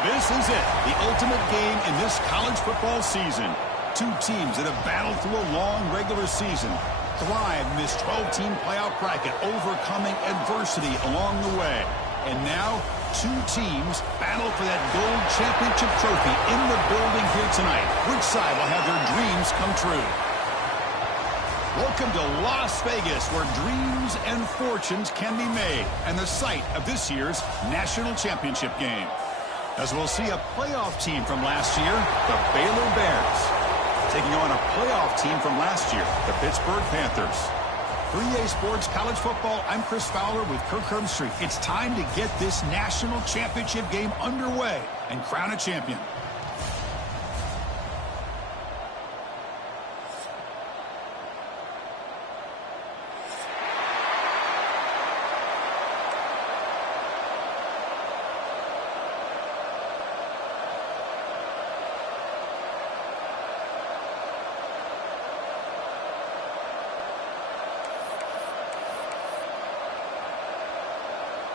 This is it, the ultimate game in this college football season. Two teams that have battled through a long regular season, thrive in this 12-team playoff bracket, overcoming adversity along the way. And now, two teams battle for that gold championship trophy in the building here tonight. Which side will have their dreams come true? Welcome to Las Vegas, where dreams and fortunes can be made, and the site of this year's national championship game. As we'll see a playoff team from last year, the Baylor Bears, taking on a playoff team from last year, the Pittsburgh Panthers. For EA Sports College Football, I'm Chris Fowler with Kirk Herbstreit. It's time to get this national championship game underway and crown a champion.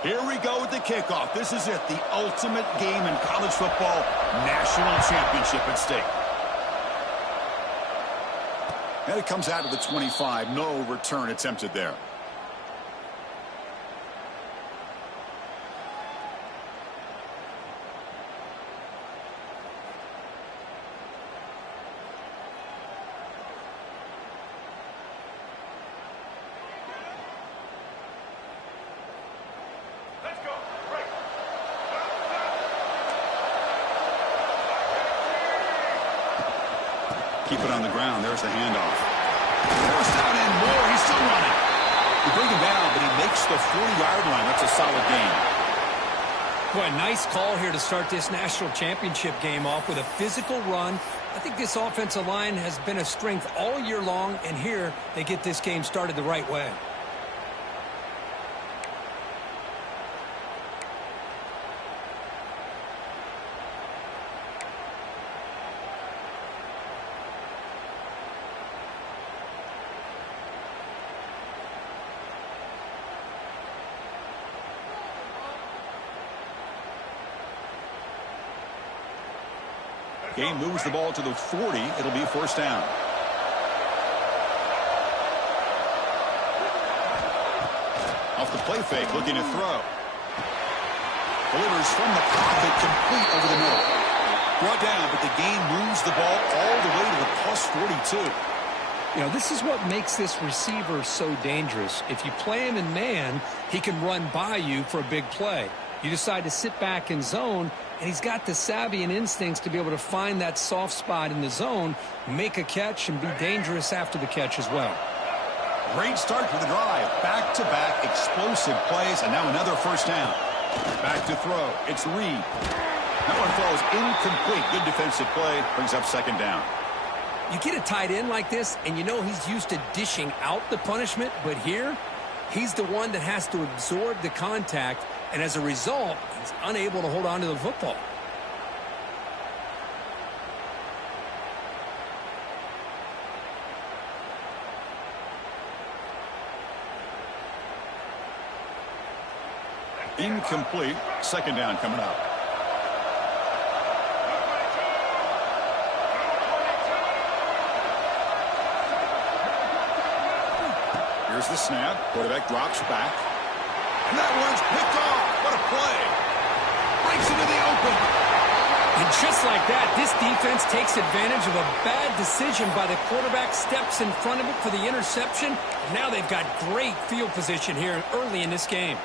Here we go with the kickoff. This is it, the ultimate game in college football, national championship at stake. And it comes out of the 25. No return attempted there. Keep it on the ground. There's the handoff. Forced down and more. He's still running. We bring him down, but he makes the 40-yard line. That's a solid gain. Boy, nice call here to start this national championship game off with a physical run. I think this offensive line has been a strength all year long, and here they get this game started the right way. Game moves the ball to the 40. It'll be first down. Off the play fake, looking to throw. Delivers from the pocket, complete over the middle. Brought down, but the gain moves the ball all the way to the plus 42. You know, this is what makes this receiver so dangerous. If you play him in man, he can run by you for a big play. You decide to sit back in zone, and he's got the savvy and instincts to be able to find that soft spot in the zone, make a catch, and be dangerous after the catch as well. Great start for the drive. Back-to-back explosive plays, and now another first down. Back to throw. It's Reed. That one falls incomplete. Good defensive play. Brings up second down. You get a tight end like this, and you know he's used to dishing out the punishment, but here, he's the one that has to absorb the contact, and as a result, he's unable to hold on to the football. Incomplete. Second down coming up. Here's the snap. Quarterback drops back. And that one's picked off. What a play. Breaks into the open. And just like that, this defense takes advantage of a bad decision by the quarterback, steps in front of it for the interception. Now they've got great field position here early in this game.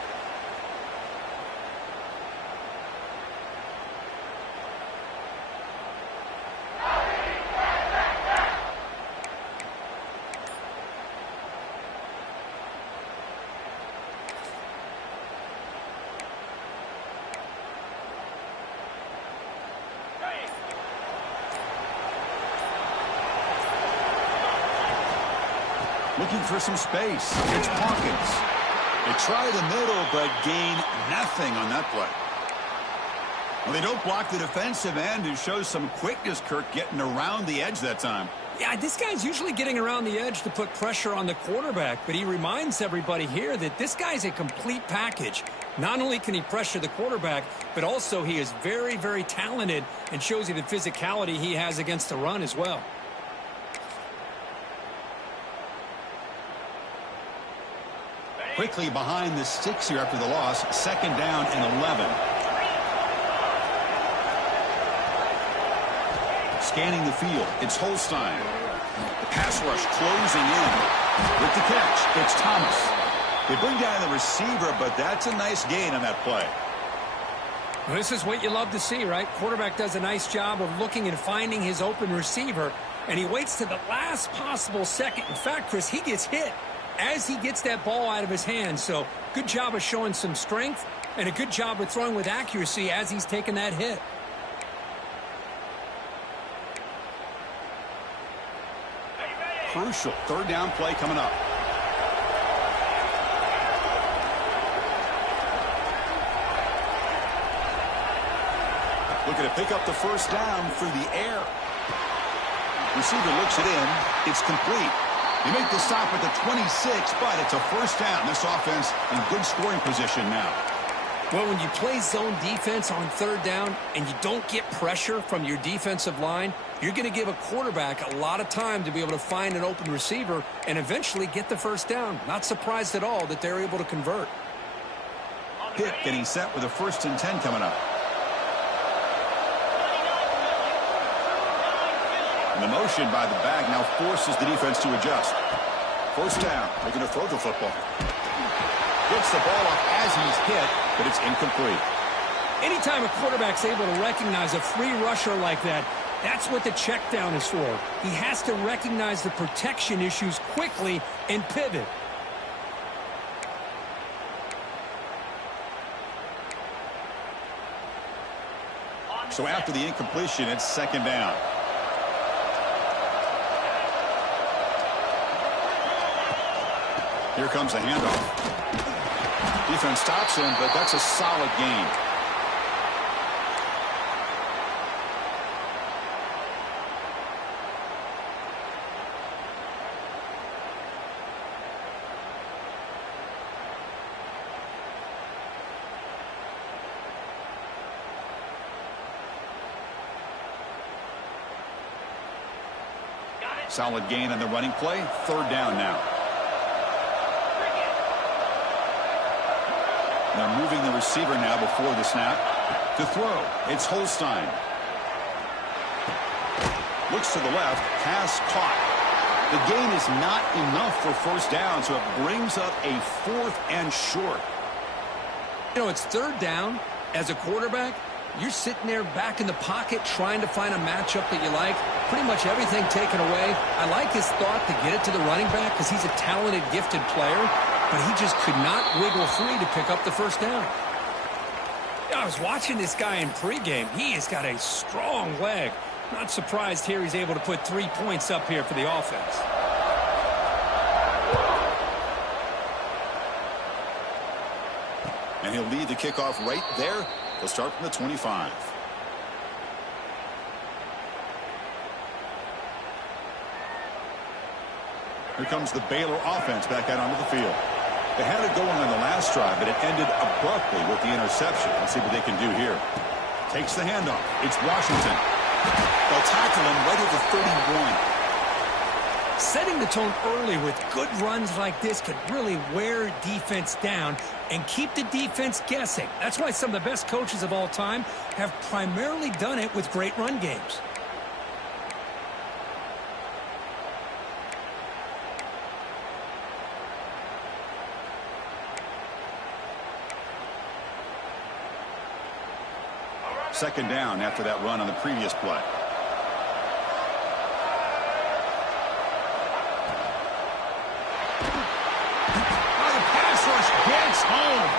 Looking for some space. It's Hawkins. They try the middle, but gain nothing on that play. Well, they don't block the defensive end, who shows some quickness, Kirk, getting around the edge that time. Yeah, this guy's usually getting around the edge to put pressure on the quarterback, but he reminds everybody here that this guy's a complete package. Not only can he pressure the quarterback, but also he is very, very talented and shows you the physicality he has against the run as well. Quickly behind the sticks here after the loss. 2nd down and 11. Scanning the field, it's Holstein. The pass rush closing in. With the catch, it's Thomas. They bring down the receiver, but that's a nice gain on that play. Well, this is what you love to see, right? Quarterback does a nice job of looking and finding his open receiver, and he waits to the last possible second. In fact, Chris, he gets hit as he gets that ball out of his hands. So good job of showing some strength and a good job of throwing with accuracy as he's taking that hit. Crucial 3rd down play coming up. Looking to pick up the 1st down through the air. Receiver looks it in. It's complete. You make the stop at the 26, but it's a 1st down. This offense in good scoring position now. Well, when you play zone defense on 3rd down and you don't get pressure from your defensive line, you're going to give a quarterback a lot of time to be able to find an open receiver and eventually get the 1st down. Not surprised at all that they're able to convert. Pitt getting set with a 1st and 10 coming up. And the motion by the back now forces the defense to adjust. 1st down. They're going to throw the football. Gets the ball off as he's hit, but it's incomplete. Anytime a quarterback's able to recognize a free rusher like that, that's what the check down is for. He has to recognize the protection issues quickly and pivot. So after the incompletion, it's 2nd down. Here comes the handoff. Defense stops him, but that's a solid gain. Solid gain on the running play. 3rd down now. They're moving the receiver now before the snap. To throw, it's Holstein. Looks to the left, pass caught. The gain is not enough for 1st down, so it brings up a 4th and short. You know, it's 3rd down. As a quarterback, you're sitting there back in the pocket trying to find a matchup that you like. Pretty much everything taken away. I like his thought to get it to the running back because he's a talented, gifted player. But he just could not wiggle free to pick up the 1st down. I was watching this guy in pregame. He has got a strong leg. Not surprised here he's able to put 3 points up here for the offense. And he'll lead the kickoff right there. He'll start from the 25. Here comes the Baylor offense back out onto the field. They had it going on the last drive, but it ended abruptly with the interception. Let's see what they can do here. Takes the handoff. It's Washington. They'll tackle him right at the 31. Setting the tone early with good runs like this could really wear defense down and keep the defense guessing. That's why some of the best coaches of all time have primarily done it with great run games. Second down after that run on the previous play. The pass rush gets home.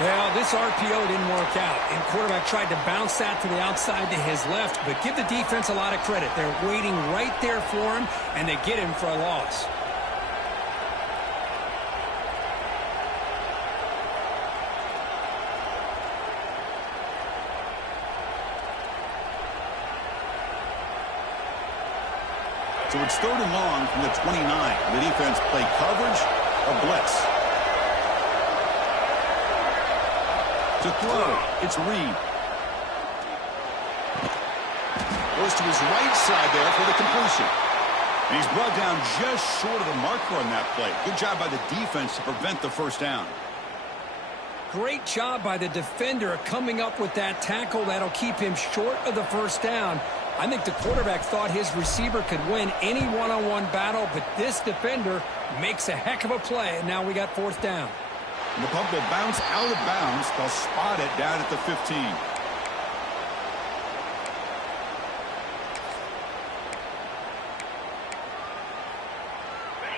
Well, this RPO didn't work out, and quarterback tried to bounce that to the outside to his left, but give the defense a lot of credit. They're waiting right there for him, and they get him for a loss. So it's 3rd and long from the 29. The defense play coverage or blitz. To throw, it's Reed. Goes to his right side there for the completion. And he's brought down just short of the marker on that play. Good job by the defense to prevent the first down. Great job by the defender coming up with that tackle that'll keep him short of the first down. I think the quarterback thought his receiver could win any one-on-one battle, but this defender makes a heck of a play, and now we got 4th down. And the punt will bounce out of bounds. They'll spot it down at the 15.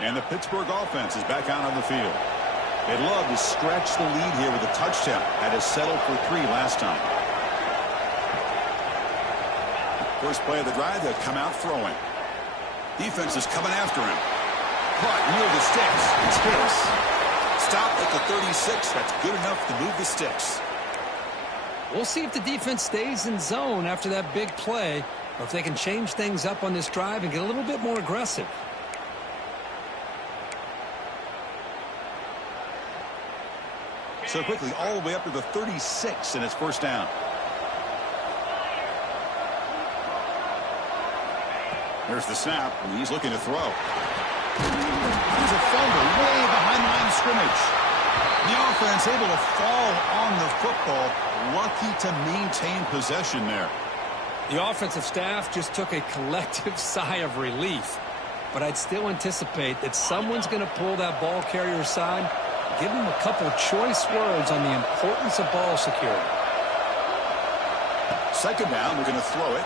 And the Pittsburgh offense is back out on the field. They'd love to stretch the lead here with a touchdown. Had to settle for 3 last time. First play of the drive, they'll come out throwing. Defense is coming after him. Caught near the sticks. It's his. Stop at the 36. That's good enough to move the sticks. We'll see if the defense stays in zone after that big play, or if they can change things up on this drive and get a little bit more aggressive. So quickly, all the way up to the 36, and it's first down. Here's the snap, and he's looking to throw. There's a fumble way behind the line of scrimmage. The offense able to fall on the football. Lucky to maintain possession there. The offensive staff just took a collective sigh of relief. But I'd still anticipate that someone's going to pull that ball carrier aside. Give him a couple of choice words on the importance of ball security. Second down, we're going to throw it.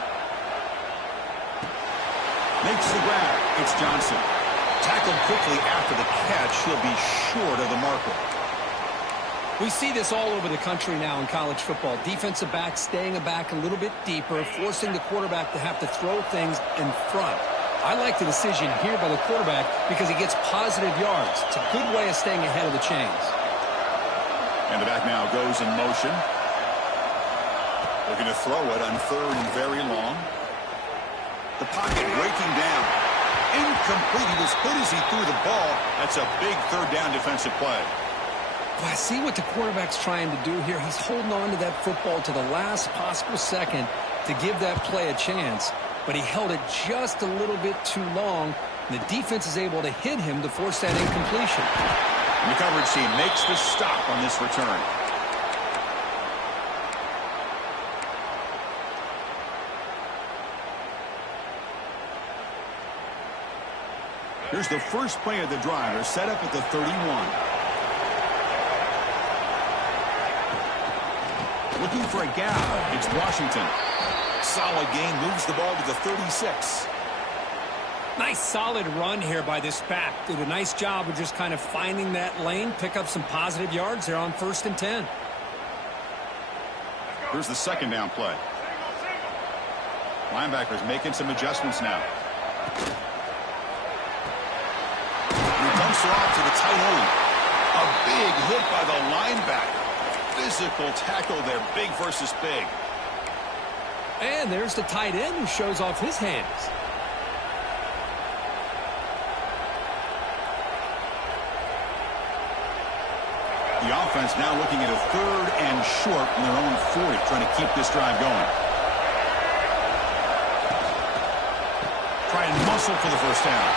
Makes the grab. It's Johnson. Tackled quickly after the catch. He'll be short of the marker. We see this all over the country now in college football. Defensive backs staying back a little bit deeper, forcing the quarterback to have to throw things in front. I like the decision here by the quarterback because he gets positive yards. It's a good way of staying ahead of the chains. And the back now goes in motion. They're going to throw it on 3rd and very long. The pocket breaking down. Incomplete. He was hit as he threw the ball. That's a big 3rd down defensive play. Well, I see what the quarterback's trying to do here. He's holding on to that football to the last possible second to give that play a chance. But he held it just a little bit too long. And the defense is able to hit him to force that incompletion. And the coverage team makes the stop on this return. Here's the first play of the drive. They're set up at the 31. Looking for a gap. It's Washington. Solid gain, moves the ball to the 36. Nice solid run here by this back. Did a nice job of just kind of finding that lane, pick up some positive yards there on 1st and 10. Here's the second down play. Linebackers making some adjustments now. He dumps it off to the tight end. A big hit by the linebacker. Physical tackle there, big versus big. And there's the tight end who shows off his hands. The offense now looking at a 3rd and short from their own 40, trying to keep this drive going. Try and muscle for the first down.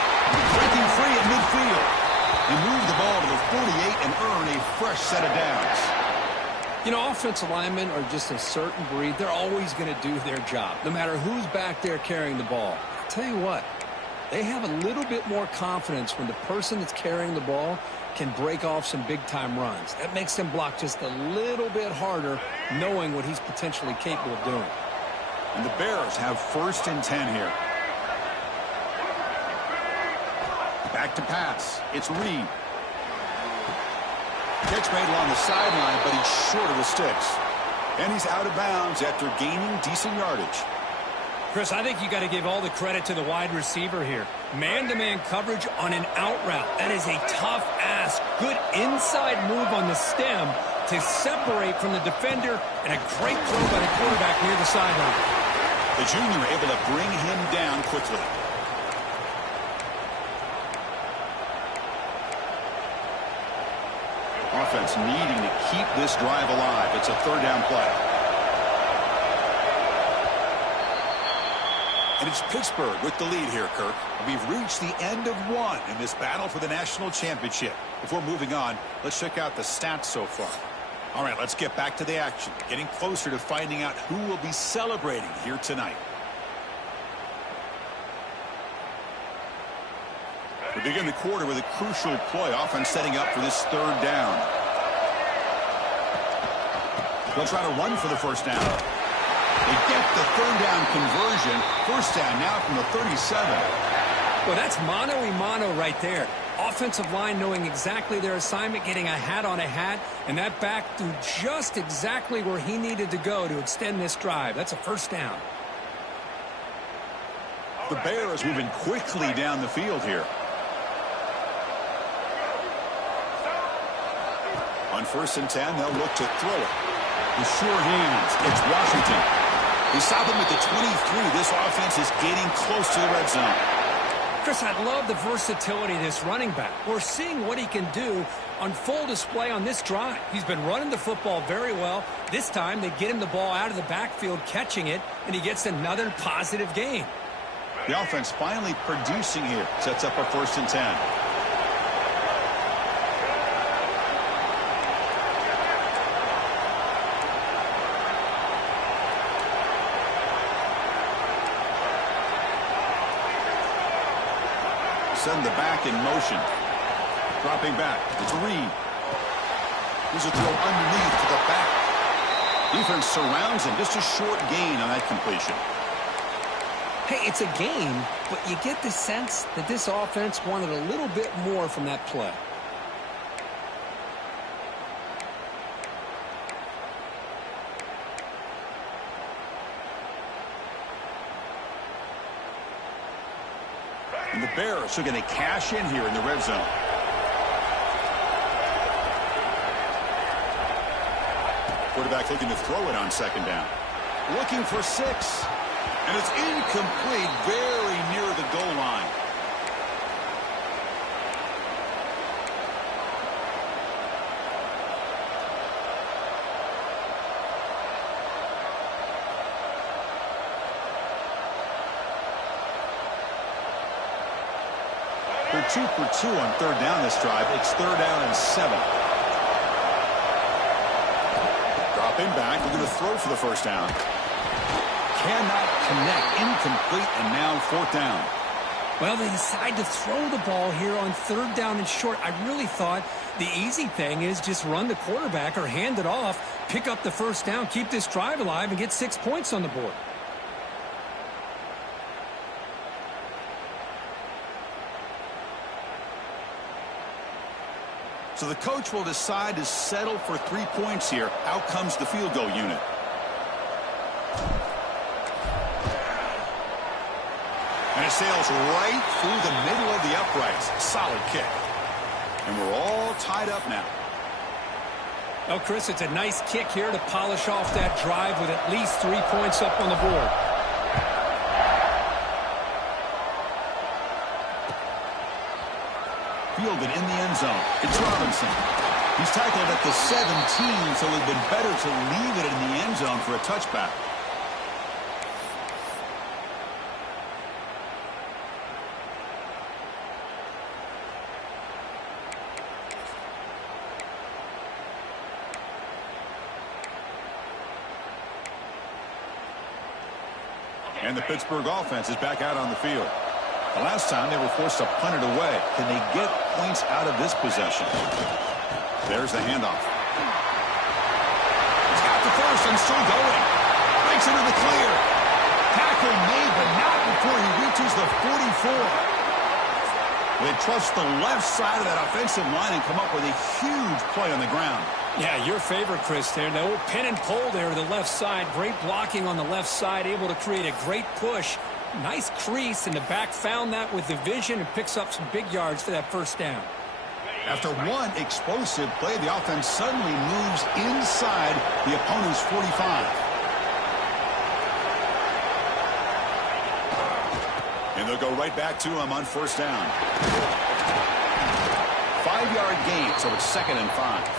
Breaking free at midfield. He moved the ball to the 48 and earned a fresh set of downs. You know, offensive linemen are just a certain breed. They're always going to do their job, no matter who's back there carrying the ball. I'll tell you what, they have a little bit more confidence when the person that's carrying the ball can break off some big-time runs. That makes them block just a little bit harder, knowing what he's potentially capable of doing. And the Bears have 1st and 10 here. Back to pass. It's Reed. Catch made along the sideline, but he's short of the sticks. And he's out of bounds after gaining decent yardage. Chris, I think you got to give all the credit to the wide receiver here. Man-to-man coverage on an out route. That is a tough ask. Good inside move on the stem to separate from the defender, and a great throw by the quarterback near the sideline. The junior able to bring him down quickly. Offense needing to keep this drive alive. It's a third down play. And it's Pittsburgh with the lead here, Kirk. We've reached the end of one in this battle for the national championship. Before moving on, let's check out the stats so far. All right, let's get back to the action. Getting closer to finding out who will be celebrating here tonight. We begin the quarter with a crucial play. Offense setting up for this third down. They'll try to run for the first down. They get the third down conversion. First down now from the 37. Well, that's mano-a-mano right there. Offensive line knowing exactly their assignment, getting a hat on a hat, and that back threw just exactly where he needed to go to extend this drive. That's a first down. The Bears moving quickly down the field here. On 1st and 10, they'll look to throw it. With sure hands, it's Washington. They stop him at the 23. This offense is getting close to the red zone. Chris, I love the versatility of this running back. We're seeing what he can do on full display on this drive. He's been running the football very well. This time, they get him the ball out of the backfield, catching it, and he gets another positive gain. The offense finally producing here. Sets up a 1st and 10. Send the back in motion. Dropping back. It's Reed. There's a throw underneath to the back. Defense surrounds him. Just a short gain on that completion. Hey, it's a game, but you get the sense that this offense wanted a little bit more from that play. And the Bears are going to cash in here in the red zone. Quarterback looking to throw it on 2nd down. Looking for 6. And it's incomplete, very near the goal line. They're 2 for 2 on 3rd down this drive. It's 3rd down and 7. Dropping back. We're going to throw for the first down. Cannot connect. Incomplete, and now 4th down. Well, they decide to throw the ball here on 3rd down and short. I really thought the easy thing is just run the quarterback or hand it off, pick up the first down, keep this drive alive, and get 6 points on the board. So the coach will decide to settle for 3 points here. Out comes the field goal unit. And it sails right through the middle of the uprights. Solid kick. And we're all tied up now. Oh, Chris, it's a nice kick here to polish off that drive with at least 3 points up on the board. Fielded in the end zone. It's Robinson. He's tackled at the 17, so it would have been better to leave it in the end zone for a touchback. And the Pittsburgh offense is back out on the field. The last time they were forced to punt it away. Can they get points out of this possession? There's the handoff. He's got the first and still going. Breaks into the clear. Tackle made, but not before he reaches the 44. They trust the left side of that offensive line and come up with a huge play on the ground. Yeah, your favorite, Chris, there. The old pin and pull there to the left side. Great blocking on the left side, able to create a great push. Nice crease, and the back found that with the vision and picks up some big yards for that first down. After one explosive play, the offense suddenly moves inside the opponent's 45. And they'll go right back to him on first down. 5-yard gain, so it's 2nd and 5.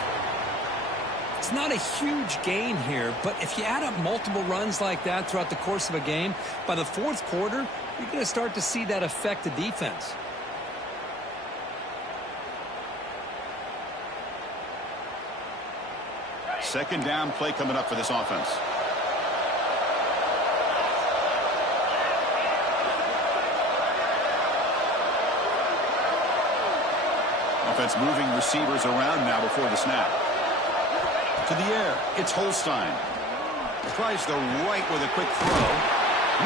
It's not a huge gain here, but if you add up multiple runs like that throughout the course of a game, by the fourth quarter, you're going to start to see that affect the defense. Second down play coming up for this offense. Offense moving receivers around now before the snap. To the air, it's Holstein. Tries the right with a quick throw.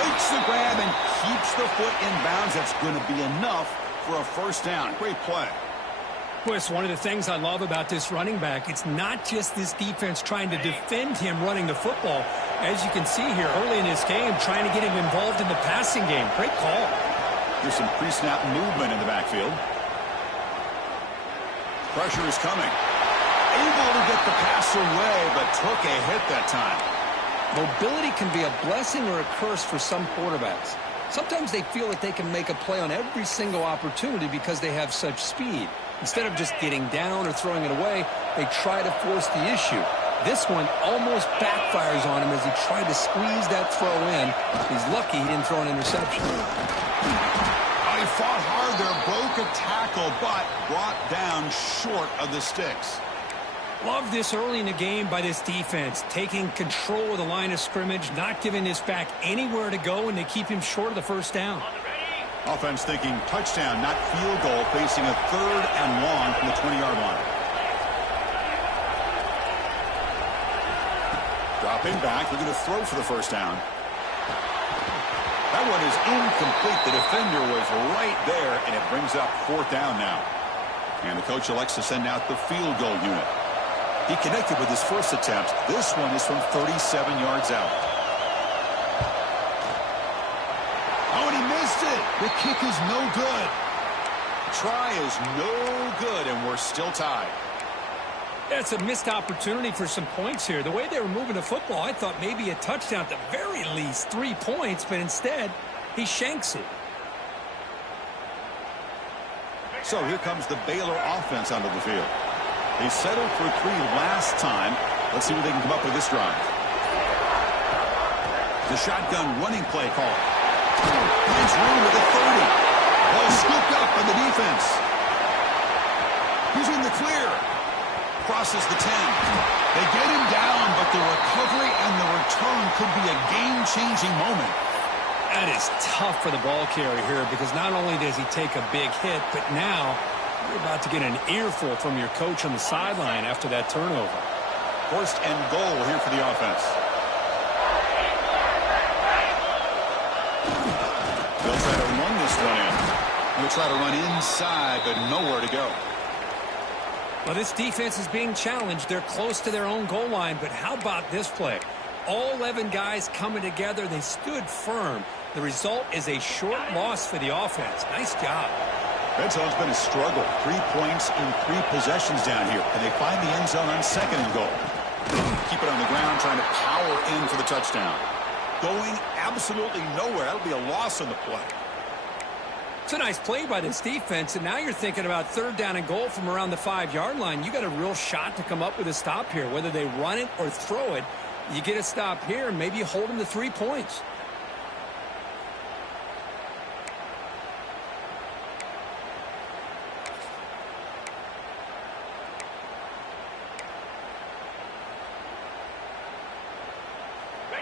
Makes the grab and keeps the foot in bounds. That's going to be enough for a first down. Great play. Well, it's one of the things I love about this running back. It's not just this defense trying to defend him running the football. As you can see here early in this game, trying to get him involved in the passing game. Great call. There's some pre-snap movement in the backfield. Pressure is coming. Able to get the pass away, but took a hit that time. Mobility can be a blessing or a curse for some quarterbacks. Sometimes they feel that they can make a play on every single opportunity because they have such speed. Instead of just getting down or throwing it away, they try to force the issue. This one almost backfires on him as he tried to squeeze that throw in. He's lucky he didn't throw an interception. He fought hard there, broke a tackle, but brought down short of the sticks. Love this early in the game by this defense, taking control of the line of scrimmage, not giving this back anywhere to go, and they keep him short of the first down. Offense thinking touchdown, not field goal, facing a third and long from the 20-yard line. Dropping back, they're going to throw for the first down. That one is incomplete. The defender was right there, and it brings up fourth down now. And the coach elects to send out the field goal unit. He connected with his first attempt. This one is from 37 yards out. Oh, and he missed it. The kick is no good. Try is no good, and we're still tied. That's a missed opportunity for some points here. The way they were moving the football, I thought maybe a touchdown, at the very least 3 points, but instead, he shanks it. So here comes the Baylor offense onto the field. They settled for 3 last time. Let's see what they can come up with this drive. The shotgun running play call. Finds room with a 30. Ball scooped up by the defense. He's in the clear. Crosses the 10. They get him down, but the recovery and the return could be a game-changing moment. That is tough for the ball carrier here because not only does he take a big hit, but now you're about to get an earful from your coach on the sideline after that turnover. First and goal here for the offense. They'll try to run this one in. They'll try to run inside, but nowhere to go. Well, this defense is being challenged. They're close to their own goal line, but how about this play? All 11 guys coming together. They stood firm. The result is a short loss for the offense. Nice job. Red zone's been a struggle. 3 points in 3 possessions down here. And they find the end zone on second and goal. Keep it on the ground, trying to power in for the touchdown. Going absolutely nowhere. That'll be a loss on the play. It's a nice play by this defense, and now you're thinking about third down and goal from around the 5-yard line. You got a real shot to come up with a stop here. Whether they run it or throw it, you get a stop here, and maybe you hold them to 3 points.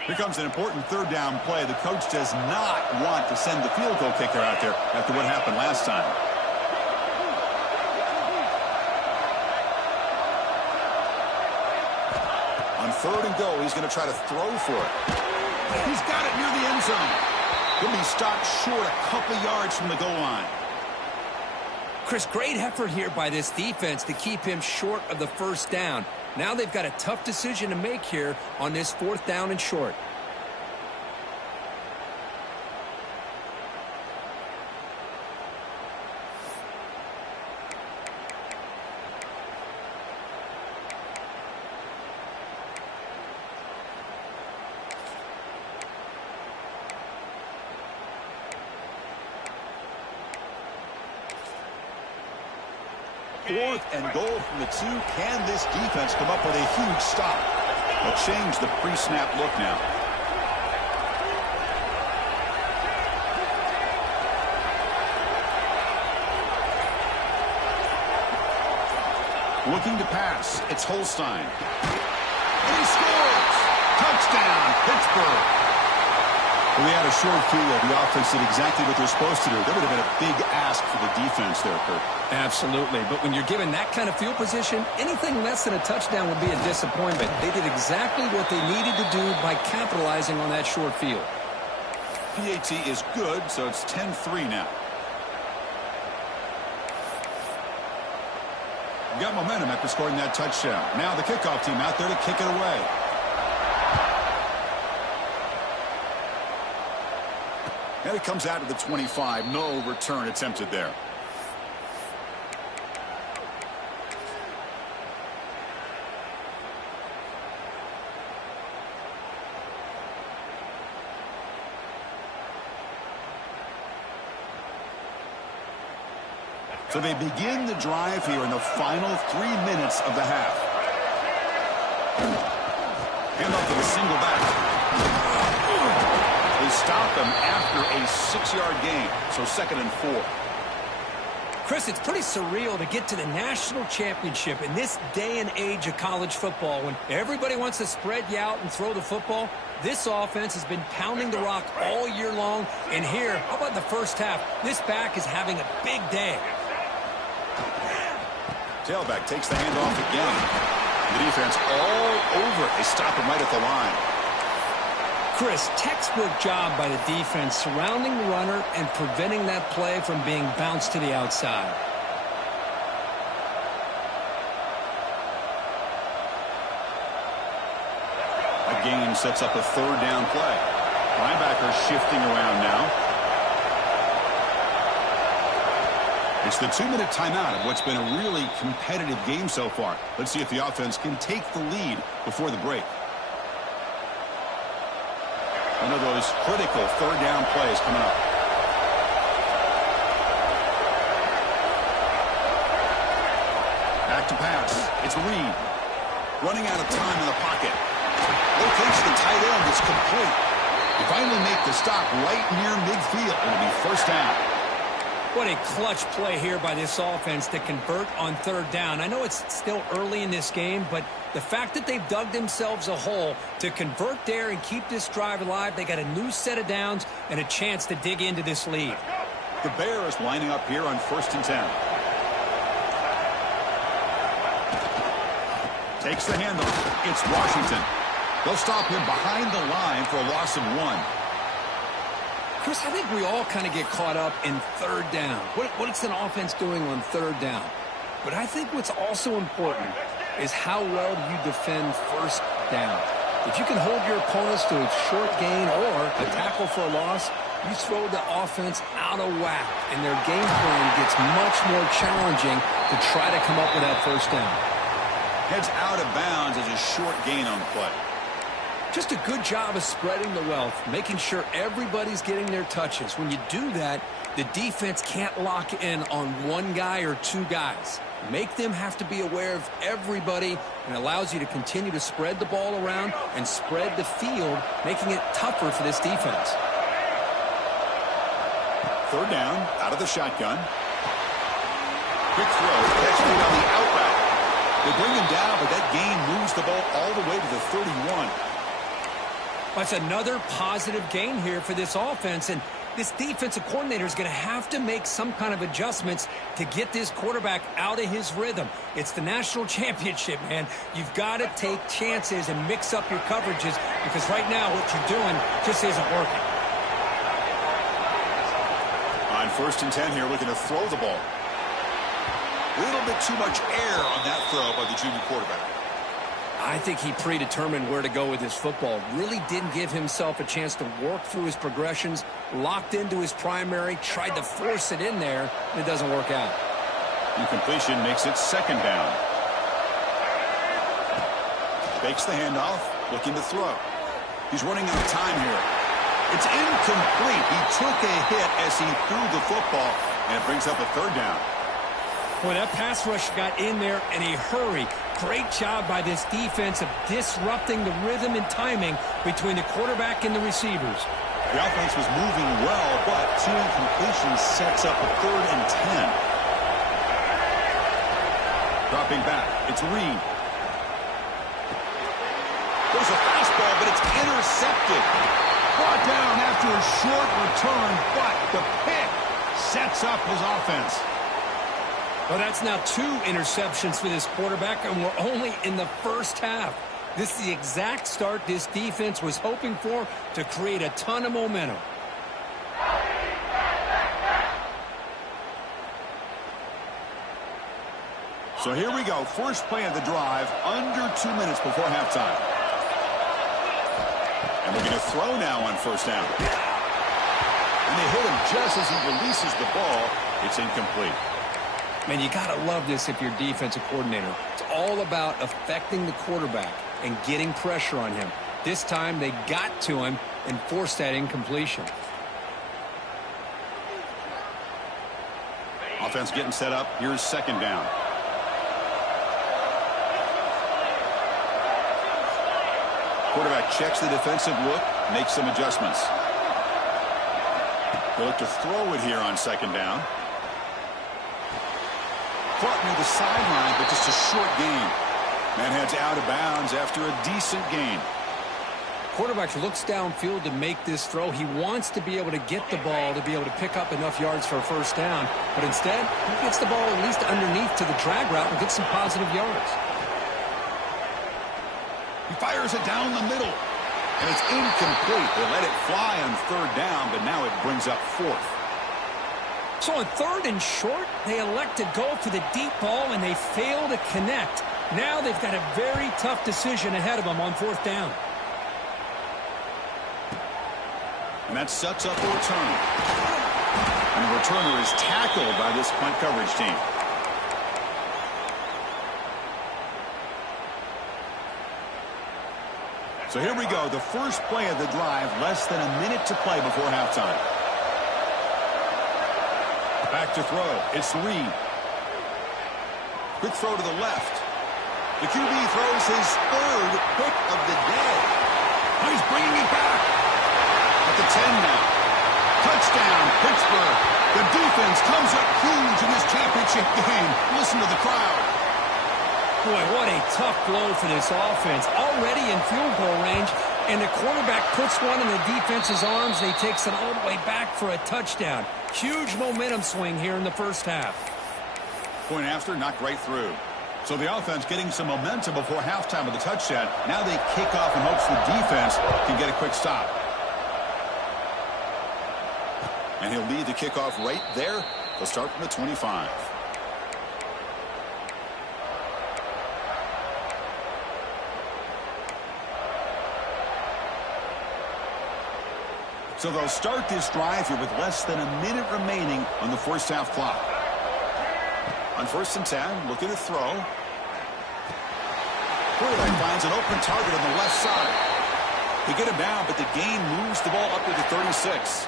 Here comes an important third down play. The coach does not want to send the field goal kicker out there after what happened last time. On third and goal, he's going to try to throw for it. He's got it near the end zone. He'll be stopped short a couple yards from the goal line. Chris, great effort here by this defense to keep him short of the first down. Now they've got a tough decision to make here on this 4th down and short. 4th and goal from the 2. Can this defense come up with a huge stop? They'll change the pre-snap look now. Looking to pass. It's Holstein. And he scores! Touchdown, Pittsburgh! Well, we had a short field. The offense did exactly what they're supposed to do. That would have been a big ask for the defense there, Kurt. Absolutely. But when you're given that kind of field position, anything less than a touchdown would be a disappointment. They did exactly what they needed to do by capitalizing on that short field. PAT is good, so it's 10-3 now. Got momentum after scoring that touchdown. Now the kickoff team out there to kick it away. And it comes out to the 25. No return attempted there. So they begin the drive here in the final 3 minutes of the half. Hand off to the single back. They stop them after a 6-yard gain. So 2nd and 4. Chris, it's pretty surreal to get to the national championship in this day and age of college football when everybody wants to spread you out and throw the football. This offense has been pounding the rock all year long. And here, how about the first half? This back is having a big day. Tailback takes the handoff again. The defense all over it. They stop him right at the line. Chris, textbook job by the defense surrounding the runner and preventing that play from being bounced to the outside. A gain sets up a 3rd down play. Linebacker shifting around now. It's the 2-minute timeout of what's been a really competitive game so far. Let's see if the offense can take the lead before the break. One of those critical 3rd down plays coming up. Back to pass. It's Reed. Running out of time in the pocket. Location the tight end is complete. They finally make the stop right near midfield. It'll be 1st down. What a clutch play here by this offense to convert on 3rd down. I know it's still early in this game, but the fact that they've dug themselves a hole to convert there and keep this drive alive, they got a new set of downs and a chance to dig into this lead. The Bears lining up here on 1st and 10. Takes the handoff. It's Washington. They'll stop him behind the line for a loss of 1. Chris, I think we all kind of get caught up in 3rd down. What's an offense doing on 3rd down? But I think what's also important is how well do you defend 1st down. If you can hold your opponents to a short gain or a tackle for a loss, you throw the offense out of whack, and their game plan gets much more challenging to try to come up with that 1st down. Heads out of bounds as a short gain on the play. Just a good job of spreading the wealth, making sure everybody's getting their touches. When you do that, the defense can't lock in on one guy or 2 guys. Make them have to be aware of everybody, and allows you to continue to spread the ball around and spread the field, making it tougher for this defense. 3rd down, out of the shotgun. Quick throw, catch made on the out route. They bring him down, but that gain moves the ball all the way to the 31. That's another positive gain here for this offense, and this defensive coordinator is going to have to make some kind of adjustments to get this quarterback out of his rhythm. It's the national championship, man. You've got to take chances and mix up your coverages, because right now what you're doing just isn't working. On 1st and 10 here, looking to throw the ball. A little bit too much air on that throw by the junior quarterback. I think he predetermined where to go with his football. Really didn't give himself a chance to work through his progressions, locked into his primary, tried to force it in there, and it doesn't work out. Incompletion makes it 2nd down. Fakes the handoff, looking to throw. He's running out of time here. It's incomplete. He took a hit as he threw the football, and it brings up a 3rd down. Boy, that pass rush got in there in a hurry. Great job by this defense of disrupting the rhythm and timing between the quarterback and the receivers. The offense was moving well, but 2 incompletions sets up a 3rd and 10. Dropping back, it's Reed. There's a fastball, but it's intercepted. Brought down after a short return, but the pick sets up his offense. Well, that's now 2 interceptions for this quarterback, and we're only in the first half. This is the exact start this defense was hoping for to create a ton of momentum. So here we go. First play of the drive, under 2 minutes before halftime. And we're going to throw now on first down. And they hit him just as he releases the ball. It's incomplete. Man, you got to love this if you're a defensive coordinator. It's all about affecting the quarterback and getting pressure on him. This time they got to him and forced that incompletion. Offense getting set up. Here's second down. Quarterback checks the defensive look, makes some adjustments. They'll look to throw it here on second down. Caught near the sideline, but just a short gain. Man heads out of bounds after a decent gain. Quarterback looks downfield to make this throw. He wants to be able to get the ball to be able to pick up enough yards for a first down. But instead, he gets the ball at least underneath to the drag route and gets some positive yards. He fires it down the middle. And it's incomplete. They let it fly on third down, but now it brings up 4th. So on 3rd and short, they elect to go for the deep ball, and they fail to connect. Now they've got a very tough decision ahead of them on 4th down. And that sets up a return. And the returner is tackled by this punt coverage team. So here we go. The first play of the drive, less than a minute to play before halftime. Back to throw. It's Reed. Quick throw to the left. The QB throws his 3rd pick of the day. Oh, he's bringing it back. At the 10 now. Touchdown, Pittsburgh. The defense comes up huge in this championship game. Listen to the crowd. Boy, what a tough blow for this offense. Already in field goal range, and the quarterback puts one in the defense's arms, and he takes it all the way back for a touchdown. Huge momentum swing here in the first half. Point after, knocked right through. So the offense getting some momentum before halftime with a touchdown. Now they kick off in hopes the defense can get a quick stop. And he'll lead the kickoff right there. They'll start from the 25. So they'll start this drive here with less than a minute remaining on the first half clock. On 1st and 10, looking to throw. Quarterback finds an open target on the left side. They get him down, but the gain moves the ball up to the 36.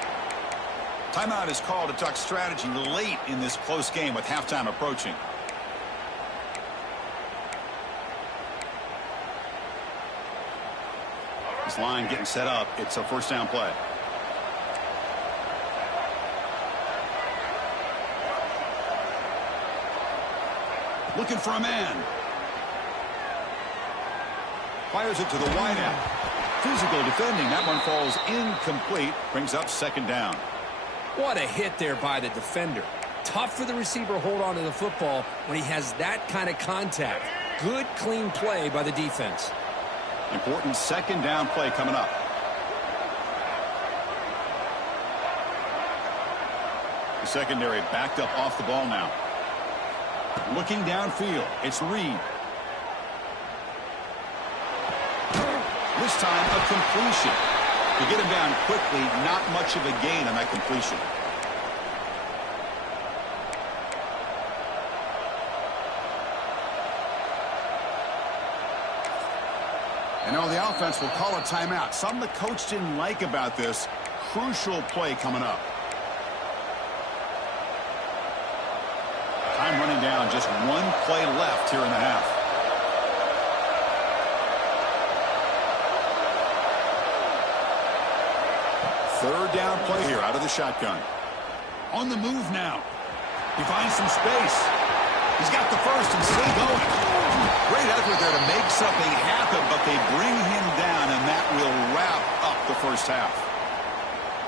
Timeout is called to talk strategy late in this close game with halftime approaching. This line getting set up. It's a first down play. Looking for a man. Fires it to the wideout. Physical defending. That one falls incomplete. Brings up second down. What a hit there by the defender. Tough for the receiver to hold on to the football when he has that kind of contact. Good, clean play by the defense. Important second down play coming up. The secondary backed up off the ball now. Looking downfield, it's Reed. This time a completion. To get him down quickly, not much of a gain on that completion. And now the offense will call a timeout. Something the coach didn't like about this. Crucial play coming up. Time running down just one play left here in the half. Third down play here out of the shotgun. On the move now. He finds some space. He's got the first and still going. Great effort there to make something happen, but they bring him down, and that will wrap up the first half.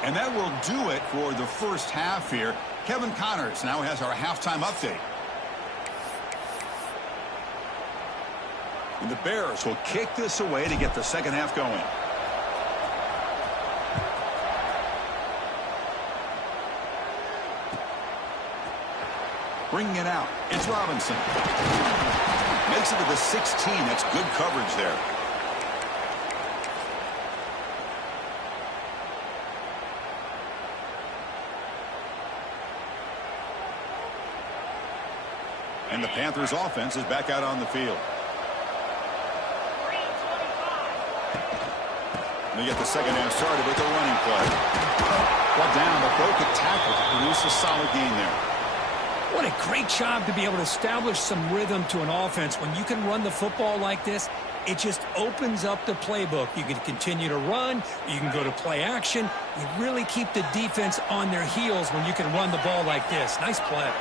And that will do it for the first half here. Kevin Connors now has our halftime update. And the Bears will kick this away to get the second half going. Bringing it out. It's Robinson. Makes it to the 16. That's good coverage there. And the Panthers offense is back out on the field. They get the second half started with a running play. Well down, but broke a tackle to produce a solid gain there. What a great job to be able to establish some rhythm to an offense. When you can run the football like this, it just opens up the playbook. You can continue to run. You can go to play action. You really keep the defense on their heels when you can run the ball like this. Nice play.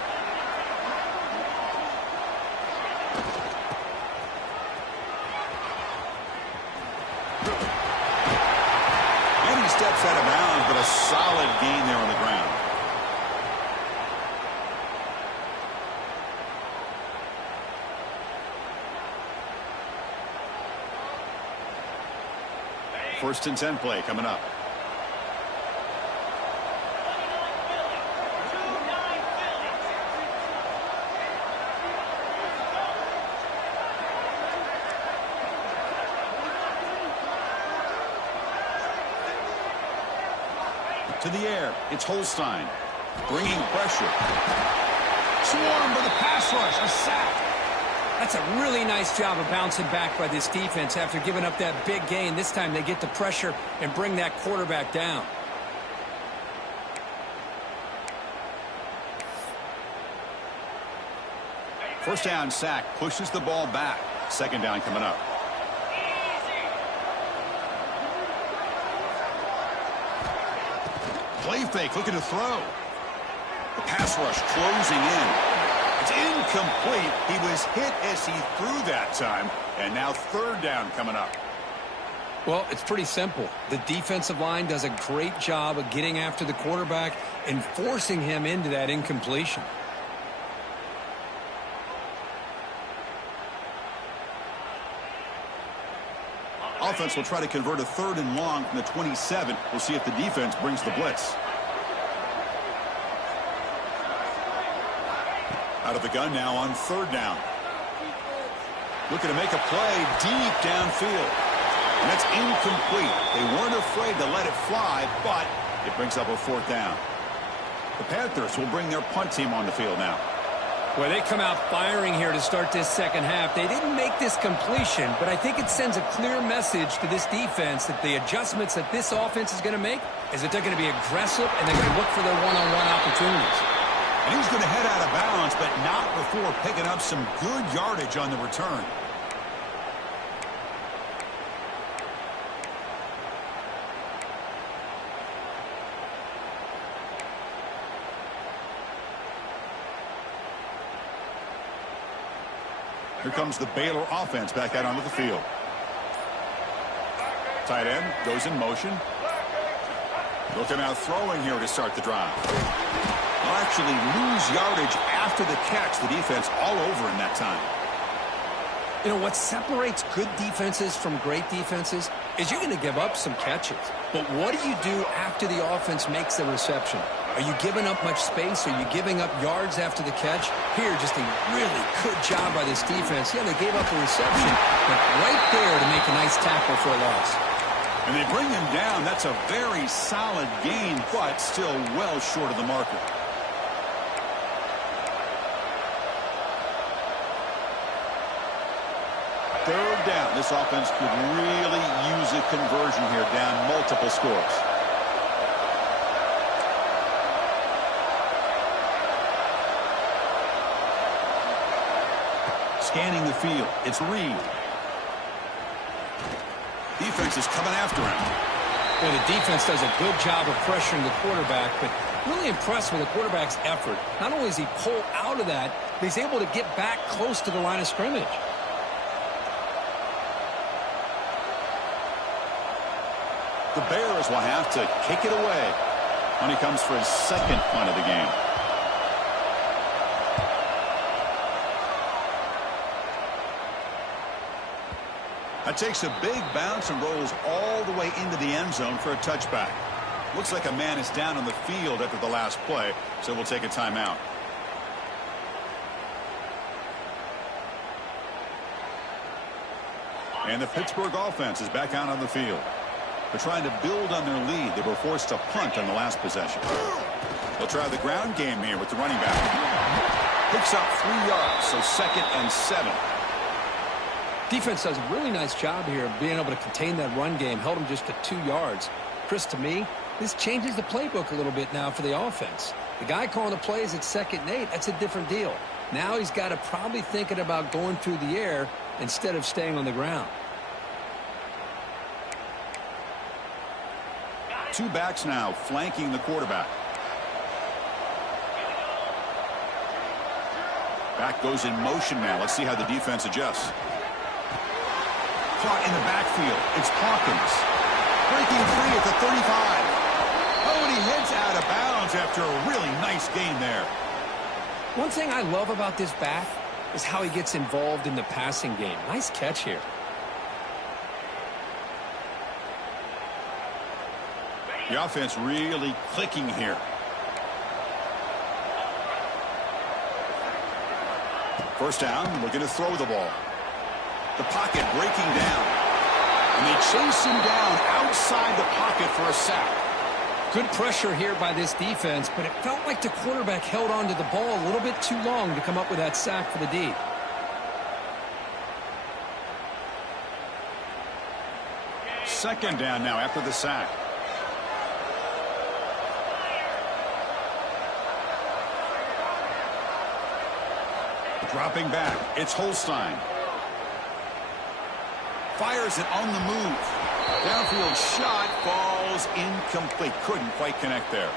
And he steps out of bounds, but a solid gain there on the ground. First and 10 play coming up. To the air, it's Holstein. Bringing pressure. Swarmed by the pass rush. A sack. That's a really nice job of bouncing back by this defense after giving up that big gain. This time they get the pressure and bring that quarterback down. First down sack pushes the ball back. Second down coming up. Play fake, looking to throw. The pass rush closing in. It's incomplete. He was hit as he threw that time. And now third down coming up. Well, it's pretty simple. The defensive line does a great job of getting after the quarterback and forcing him into that incompletion. Offense will try to convert a third and long from the 27. We'll see if the defense brings the blitz. Out of the gun now on third down. Looking to make a play deep downfield. And that's incomplete. They weren't afraid to let it fly, but it brings up a fourth down. The Panthers will bring their punt team on the field now. Well, they come out firing here to start this second half. They didn't make this completion, but I think it sends a clear message to this defense that the adjustments that this offense is going to make is that they're going to be aggressive and they're going to look for their one-on-one opportunities. And he's going to head out of bounds, but not before picking up some good yardage on the return. Here comes the Baylor offense back out onto the field. Tight end goes in motion. Looking out throwing here to start the drive. They'll actually lose yardage after the catch. The defense all over in that time. You know, what separates good defenses from great defenses is you're going to give up some catches. But what do you do after the offense makes the reception? Are you giving up much space? Are you giving up yards after the catch? Here, just a really good job by this defense. Yeah, they gave up a reception, but right there to make a nice tackle for a loss. And they bring him down. That's a very solid gain, but still well short of the marker. Third down. This offense could really use a conversion here, down multiple scores. Scanning the field. It's Reed. Defense is coming after him. Well, the defense does a good job of pressuring the quarterback, but really impressed with the quarterback's effort. Not only does he pull out of that, but he's able to get back close to the line of scrimmage. The Bears will have to kick it away when he comes for his second punt of the game. That takes a big bounce and rolls all the way into the end zone for a touchback. Looks like a man is down on the field after the last play, so we'll take a timeout. And the Pittsburgh offense is back out on the field. They're trying to build on their lead. They were forced to punt on the last possession. They'll try the ground game here with the running back. Picks up 3 yards, so 2nd and 7. Defense does a really nice job here of being able to contain that run game. Held him just to 2 yards. Chris, to me, this changes the playbook a little bit now for the offense. The guy calling the plays at 2nd and 8, that's a different deal. Now he's got to probably thinking about going through the air instead of staying on the ground. 2 backs now flanking the quarterback. Back goes in motion now. Let's see how the defense adjusts. Caught in the backfield. It's Hawkins. Breaking free at the 35. Oh, and he heads out of bounds after a really nice gain there. One thing I love about this back is how he gets involved in the passing game. Nice catch here. The offense really clicking here. First down, looking to throw the ball. The pocket breaking down. And they chase him down outside the pocket for a sack. Good pressure here by this defense, but it felt like the quarterback held on to the ball a little bit too long to come up with that sack for the D. Second down now after the sack. Dropping back, it's Holstein. Fires it on the move. Downfield shot falls incomplete. Couldn't quite connect there.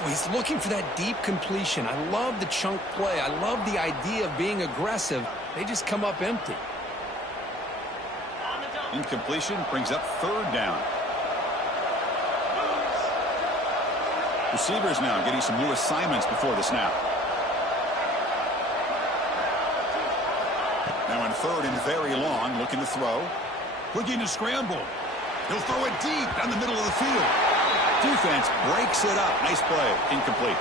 Well, he's looking for that deep completion. I love the chunk play. I love the idea of being aggressive. They just come up empty. Incompletion brings up 3rd down. Receivers now getting some new assignments before the snap. Now in 3rd and very long, looking to throw. Looking to scramble. He'll throw it deep down the middle of the field. Defense breaks it up. Nice play. Incomplete.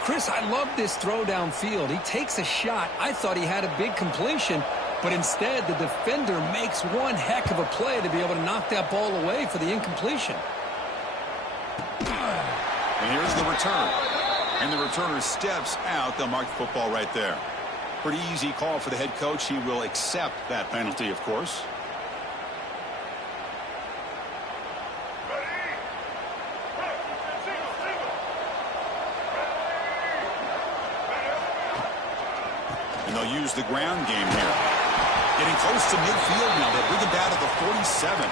Chris, I love this throw downfield. He takes a shot. I thought he had a big completion, but instead the defender makes one heck of a play to be able to knock that ball away for the incompletion. And here's the return. And the returner steps out. They'll mark the football right there. Pretty easy call for the head coach. He will accept that penalty, of course. And they'll use the ground game here. Getting close to midfield now. They'll bring it down to the 47.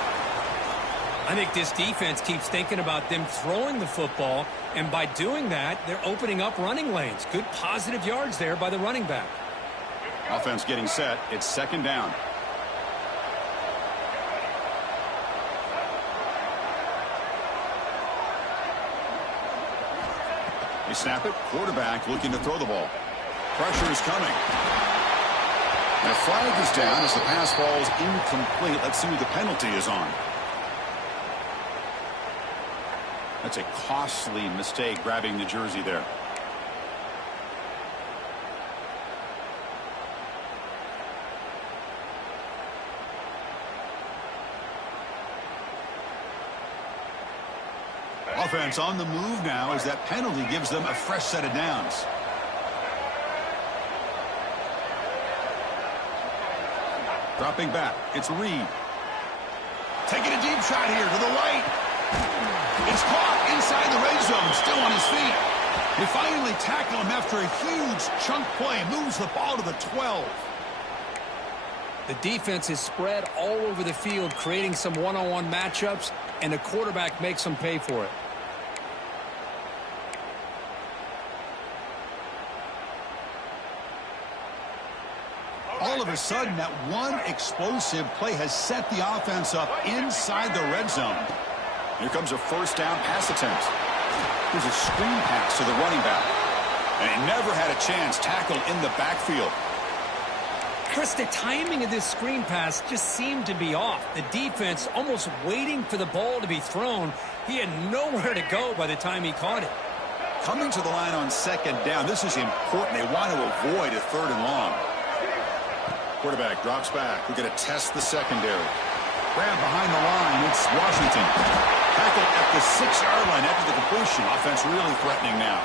I think this defense keeps thinking about them throwing the football, and by doing that, they're opening up running lanes. Good positive yards there by the running back. Offense getting set. It's 2nd down. They snap it. Quarterback looking to throw the ball. Pressure is coming. And a flag is down as the pass falls incomplete. Let's see who the penalty is on. That's a costly mistake grabbing the jersey there. Offense on the move now as that penalty gives them a fresh set of downs. Dropping back, it's Reed. Taking a deep shot here to the right. It's caught inside the red zone, still on his feet. They finally tackle him after a huge chunk play. Moves the ball to the 12. The defense is spread all over the field, creating some one-on-one matchups, and the quarterback makes them pay for it. All of a sudden, that one explosive play has set the offense up inside the red zone. Here comes a first down pass attempt. Here's a screen pass to the running back. And he never had a chance tackled in the backfield. Chris, the timing of this screen pass just seemed to be off. The defense almost waiting for the ball to be thrown. He had nowhere to go by the time he caught it. Coming to the line on second down, this is important. They want to avoid a third and long. Quarterback drops back. We're going to test the secondary. Grab behind the line. It's Washington. Tackle at the 6-yard line after the completion. Offense really threatening now.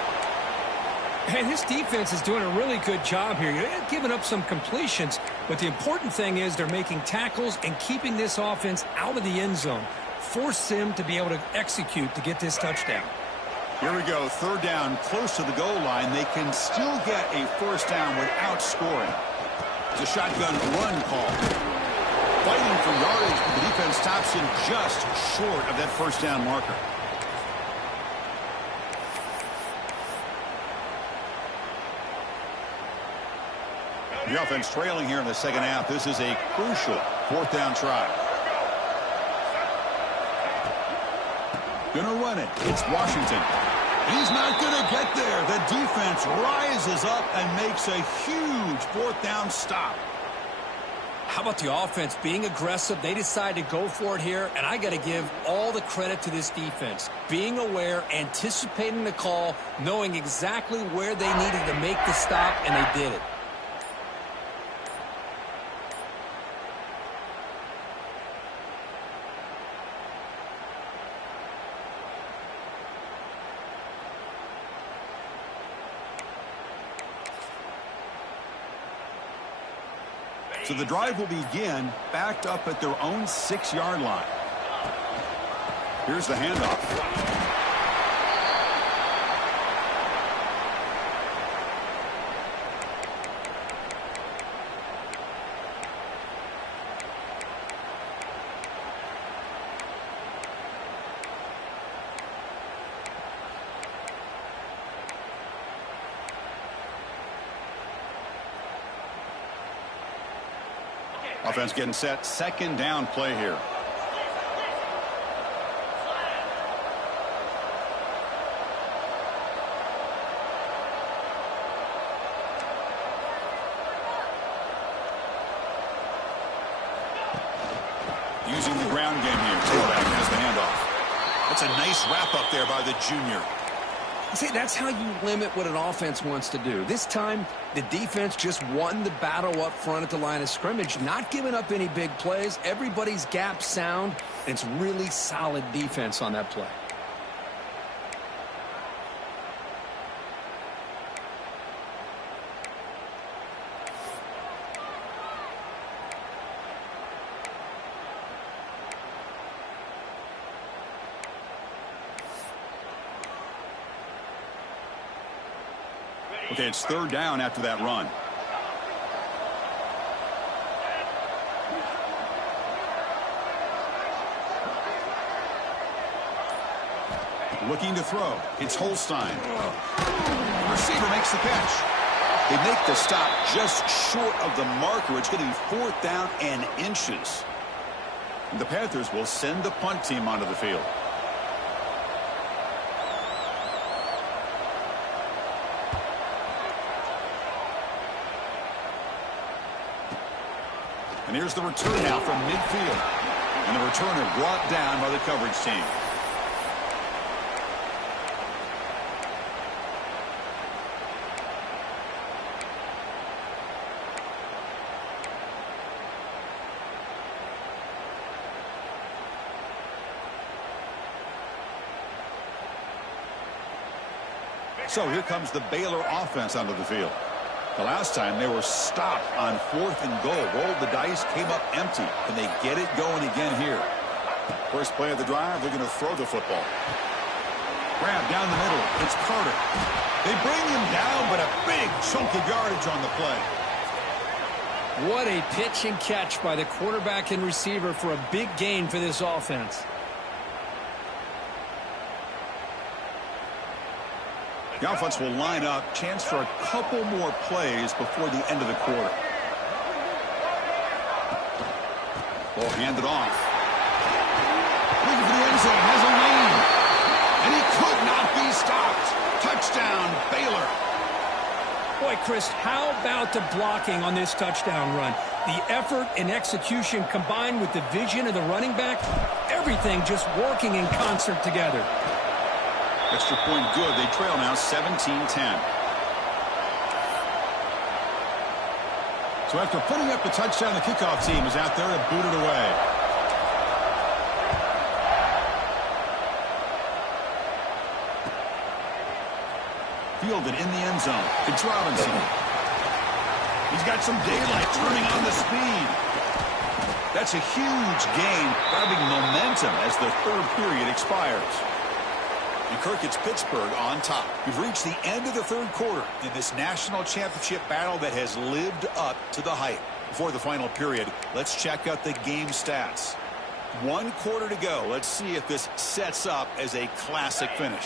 And this defense is doing a really good job here. You're giving up some completions, but the important thing is they're making tackles and keeping this offense out of the end zone. Force them to be able to execute to get this touchdown. Here we go. Third down, close to the goal line. They can still get a first down without scoring. It's a shotgun run call. Fighting for yardage, but the defense stops him just short of that first down marker. The offense trailing here in the second half. This is a crucial fourth down try. Gonna run it. It's Washington. He's not gonna get there. The defense rises up and makes a huge fourth down stop. How about the offense being aggressive? They decide to go for it here, and I got to give all the credit to this defense. Being aware, anticipating the call, knowing exactly where they needed to make the stop, and they did it. So the drive will begin backed up at their own 6-yard line. Here's the handoff. Offense getting set. Second down play here. Using the ground game here. Tailback has the handoff. That's a nice wrap up there by the junior. See, that's how you limit what an offense wants to do. This time, the defense just won the battle up front at the line of scrimmage, not giving up any big plays. Everybody's gap sound, and it's really solid defense on that play. Okay, it's third down after that run. Looking to throw. It's Holstein. Receiver makes the catch. They make the stop just short of the marker. It's going to be fourth down and inches. The Panthers will send the punt team onto the field. And here's the return now from midfield. And the returner brought down by the coverage team. So here comes the Baylor offense onto the field. The last time they were stopped on 4th and goal. Rolled the dice, came up empty. Can they get it going again here? First play of the drive, they're going to throw the football. Grab down the middle. It's Carter. They bring him down, but a big chunk of yardage on the play. What a pitch and catch by the quarterback and receiver for a big gain for this offense. The offense will line up. Chance for a couple more plays before the end of the quarter. Ball handed off. Looking for the end zone. Has a lane. And he could not be stopped. Touchdown, Baylor. Boy, Chris, how about the blocking on this touchdown run? The effort and execution combined with the vision of the running back, everything just working in concert together. Extra point good. They trail now 17-10. So after putting up the touchdown, the kickoff team is out there to boot it away. Fielded in the end zone. It's Robinson. He's got some daylight turning on the speed. That's a huge gain, grabbing momentum as the third period expires. And Kirk, it's Pittsburgh on top. We've reached the end of the third quarter in this national championship battle that has lived up to the hype. Before the final period, let's check out the game stats. 1 quarter to go. Let's see if this sets up as a classic finish.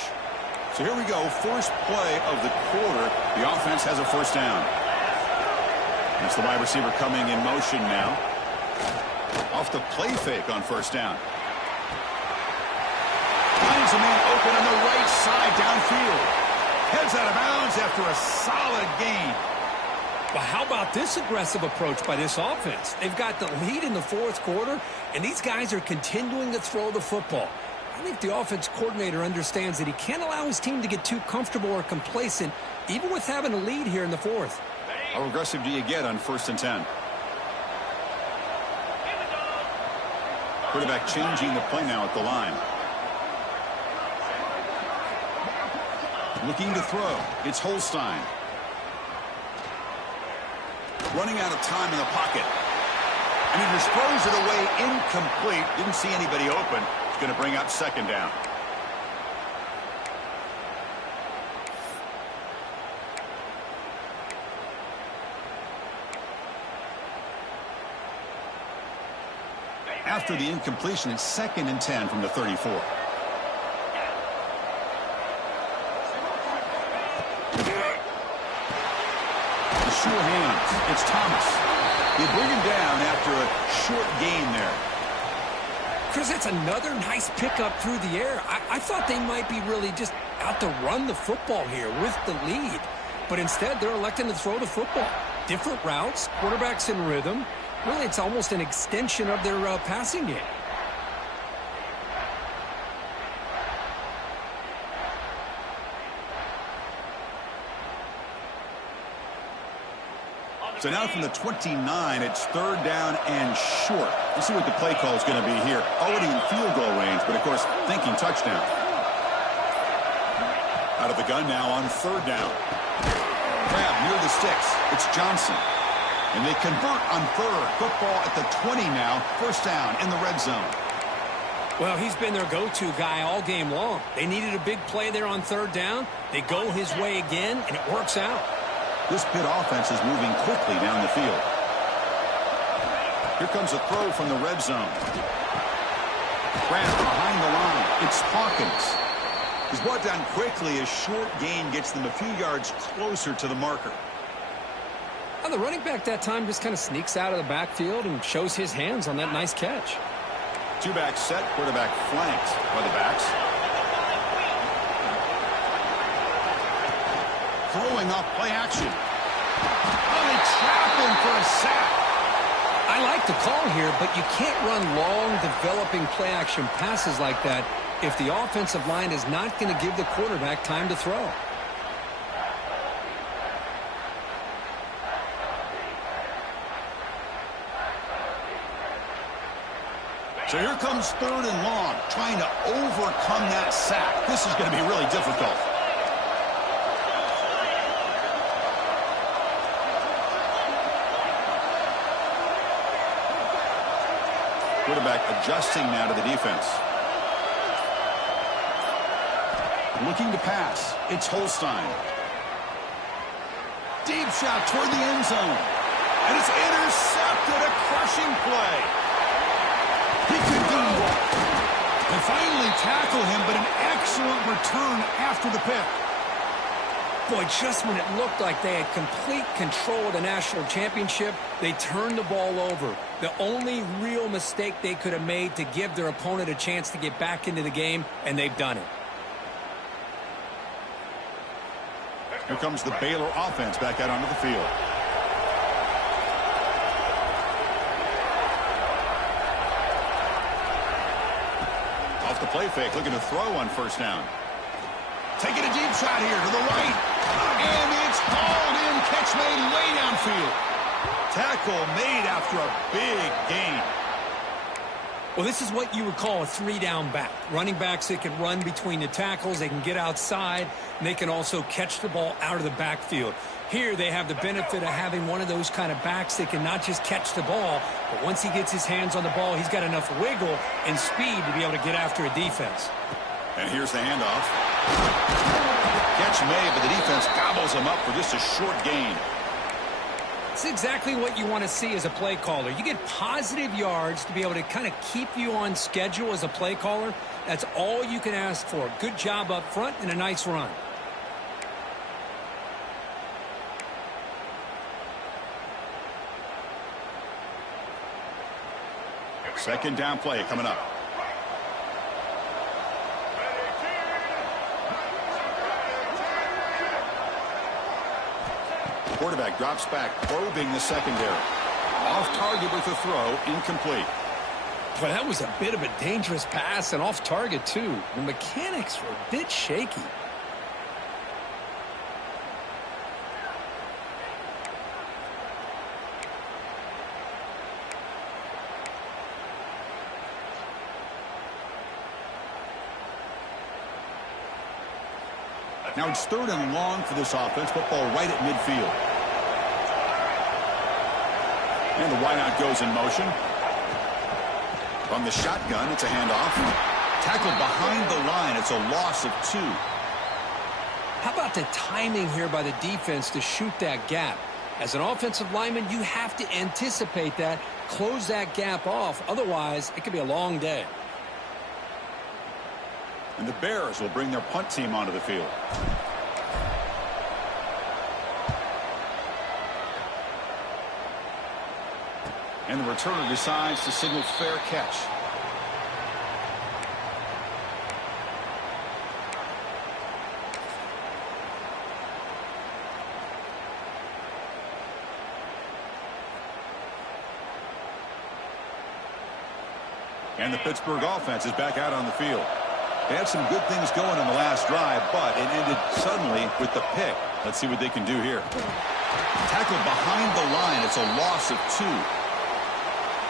So here we go. First play of the quarter. The offense has a first down. That's the wide receiver coming in motion now. Off the play fake on first down. Finds a man open on the right side downfield. Heads out of bounds after a solid gain. Well, how about this aggressive approach by this offense? They've got the lead in the fourth quarter, and these guys are continuing to throw the football. I think the offense coordinator understands that he can't allow his team to get too comfortable or complacent, even with having a lead here in the fourth. How aggressive do you get on 1st and 10? Quarterback changing the play now at the line. Looking to throw. It's Holstein. Running out of time in the pocket. And he just throws it away incomplete. Didn't see anybody open. It's going to bring up second down. After the incompletion, it's 2nd and 10 from the 34. The sure hands. It's Thomas. They bring him down after a short gain there. Chris, that's another nice pickup through the air. I thought they might be really just out to run the football here with the lead. But instead, they're electing to throw the football. Different routes, quarterbacks in rhythm. Really, it's almost an extension of their passing game. So now from the 29, it's 3rd down and short. Let's see what the play call is going to be here. Already in field goal range, but of course, thinking touchdown. Out of the gun now on 3rd down. Grab near the sticks. It's Johnson. And they convert on 3rd. Football at the 20 now. First down in the red zone. Well, he's been their go-to guy all game long. They needed a big play there on 3rd down. They go his way again, and it works out. This Pitt offense is moving quickly down the field. Here comes a throw from the red zone. Grant behind the line. It's Hawkins. He's brought down quickly. A short gain gets them a few yards closer to the marker. And the running back that time just kind of sneaks out of the backfield and shows his hands on that nice catch. Two-back set. Quarterback flanked by the backs. Throwing off play action. Oh, they trap him for a sack. I like the call here, but you can't run long, developing play-action passes like that if the offensive line is not going to give the quarterback time to throw. So here comes 3rd and long, trying to overcome that sack. This is going to be really difficult. Quarterback adjusting now to the defense. Looking to pass. It's Holstein. Deep shot toward the end zone. And it's intercepted, a crushing play. He could do more. They finally tackle him, but an excellent return after the pick. Boy, just when it looked like they had complete control of the national championship, they turned the ball over. The only real mistake they could have made to give their opponent a chance to get back into the game, and they've done it. Here comes the Baylor offense back out onto the field. Off the play fake, looking to throw on first down. Taking a deep shot here to the right. And it's hauled in. Catch made way downfield. Tackle made after a big gain. Well, this is what you would call a three-down back. Running backs that can run between the tackles. They can get outside. And they can also catch the ball out of the backfield. Here they have the benefit of having one of those kind of backs that can not just catch the ball, but once he gets his hands on the ball, he's got enough wiggle and speed to be able to get after a defense. And here's the handoff. Catch made, but the defense gobbles him up for just a short gain. It's exactly what you want to see as a play caller. You get positive yards to be able to kind of keep you on schedule as a play caller. That's all you can ask for. Good job up front and a nice run. Second down play coming up. Quarterback drops back, probing the secondary. Off target with the throw, incomplete. Boy, that was a bit of a dangerous pass and off target, too. The mechanics were a bit shaky. Now it's third and long for this offense. Football right at midfield. And the wideout goes in motion. From the shotgun, it's a handoff. Tackled behind the line. It's a loss of 2. How about the timing here by the defense to shoot that gap? As an offensive lineman, you have to anticipate that, close that gap off. Otherwise, it could be a long day. And the Bears will bring their punt team onto the field. And the returner decides to signal fair catch. And the Pittsburgh offense is back out on the field. They had some good things going in the last drive, but it ended suddenly with the pick. Let's see what they can do here. Tackled behind the line. It's a loss of 2.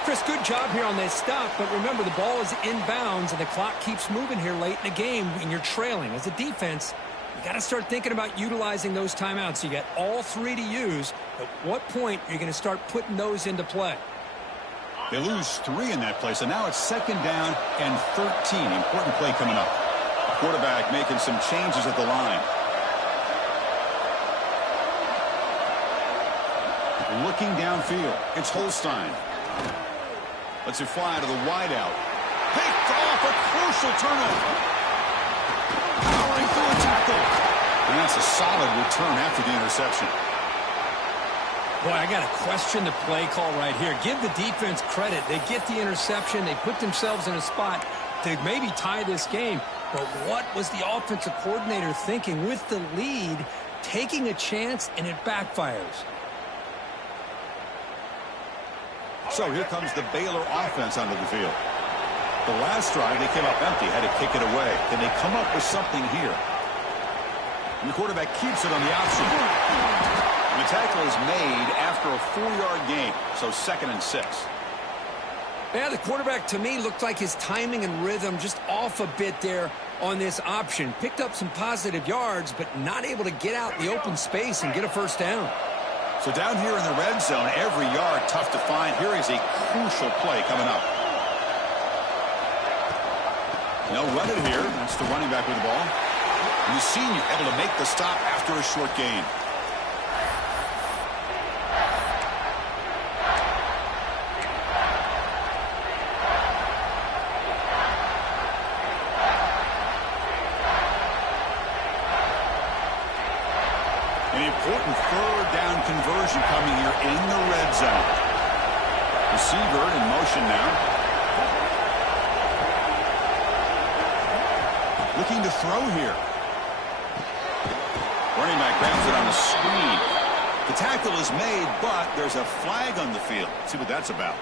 Chris, good job here on that stop, but remember the ball is inbounds and the clock keeps moving here late in the game and you're trailing. As a defense, you got to start thinking about utilizing those timeouts. You got all 3 to use. At what point are you going to start putting those into play? They lose 3 in that play, so now it's second down and 13. Important play coming up. Quarterback making some changes at the line. Looking downfield. It's Holstein. Lets it fly to the wideout. Picked off, a crucial turnover. Powering through a tackle. And that's a solid return after the interception. Boy, I got to question the play call right here. Give the defense credit. They get the interception. They put themselves in a spot to maybe tie this game. But what was the offensive coordinator thinking with the lead, taking a chance, and it backfires? So here comes the Baylor offense onto the field. The last drive, they came up empty, had to kick it away. Can they come up with something here? And the quarterback keeps it on the option. And the tackle is made after a 4-yard gain, so 2nd and 6. Yeah, the quarterback, to me, looked like his timing and rhythm just off a bit there on this option. Picked up some positive yards, but not able to get out in the open space and get a first down. So down here in the red zone, every yard tough to find. Here is a crucial play coming up. They'll run it here. That's the running back with the ball. And the senior able to make the stop after a short gain. important third down conversion coming here in the red zone. Receiver in motion now. Looking to throw here. Running back grabs it on the screen. The tackle is made, but there's a flag on the field. Let's see what that's about.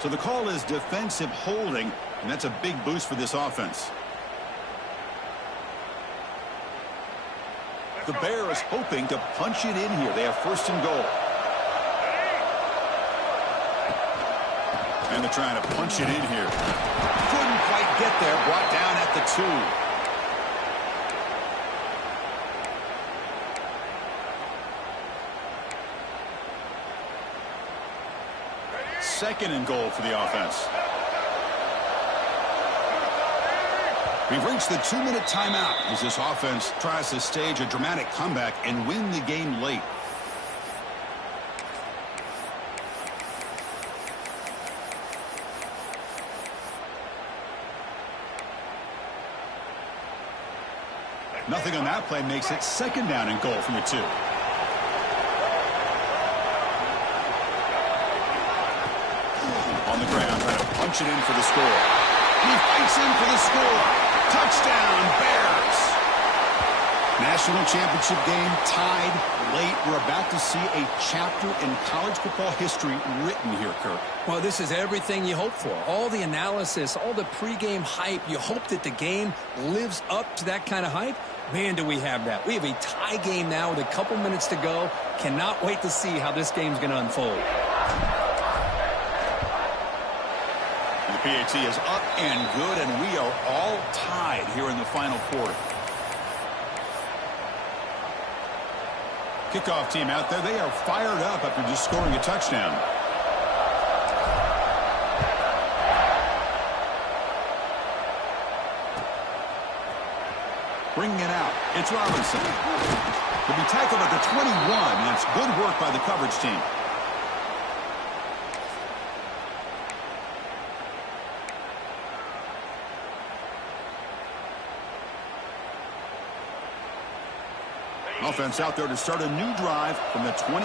So the call is defensive holding, and that's a big boost for this offense. The Bears hoping to punch it in here. They have first and goal. And they're trying to punch it in here. Couldn't quite get there. Brought down at the 2. Second and goal for the offense. We've reached the 2-minute timeout as this offense tries to stage a dramatic comeback and win the game late. Nothing on that play makes it second down and goal from the 2. On the ground, trying to punch it in for the score. He fights in for the score. Touchdown, Bears. National championship game tied late. We're about to see a chapter in college football history written here, Kirk. Well, this is everything you hope for. All the analysis, all the pregame hype. You hope that the game lives up to that kind of hype. Man, do we have that. We have a tie game now with a couple minutes to go. Cannot wait to see how this game's going to unfold. The PAT is up and good, and we are all tied here in the final quarter. Kickoff team out there. They are fired up after just scoring a touchdown. Bringing it out. It's Robinson. He'll be tackled at the 21. That's good work by the coverage team. Offense out there to start a new drive from the 21.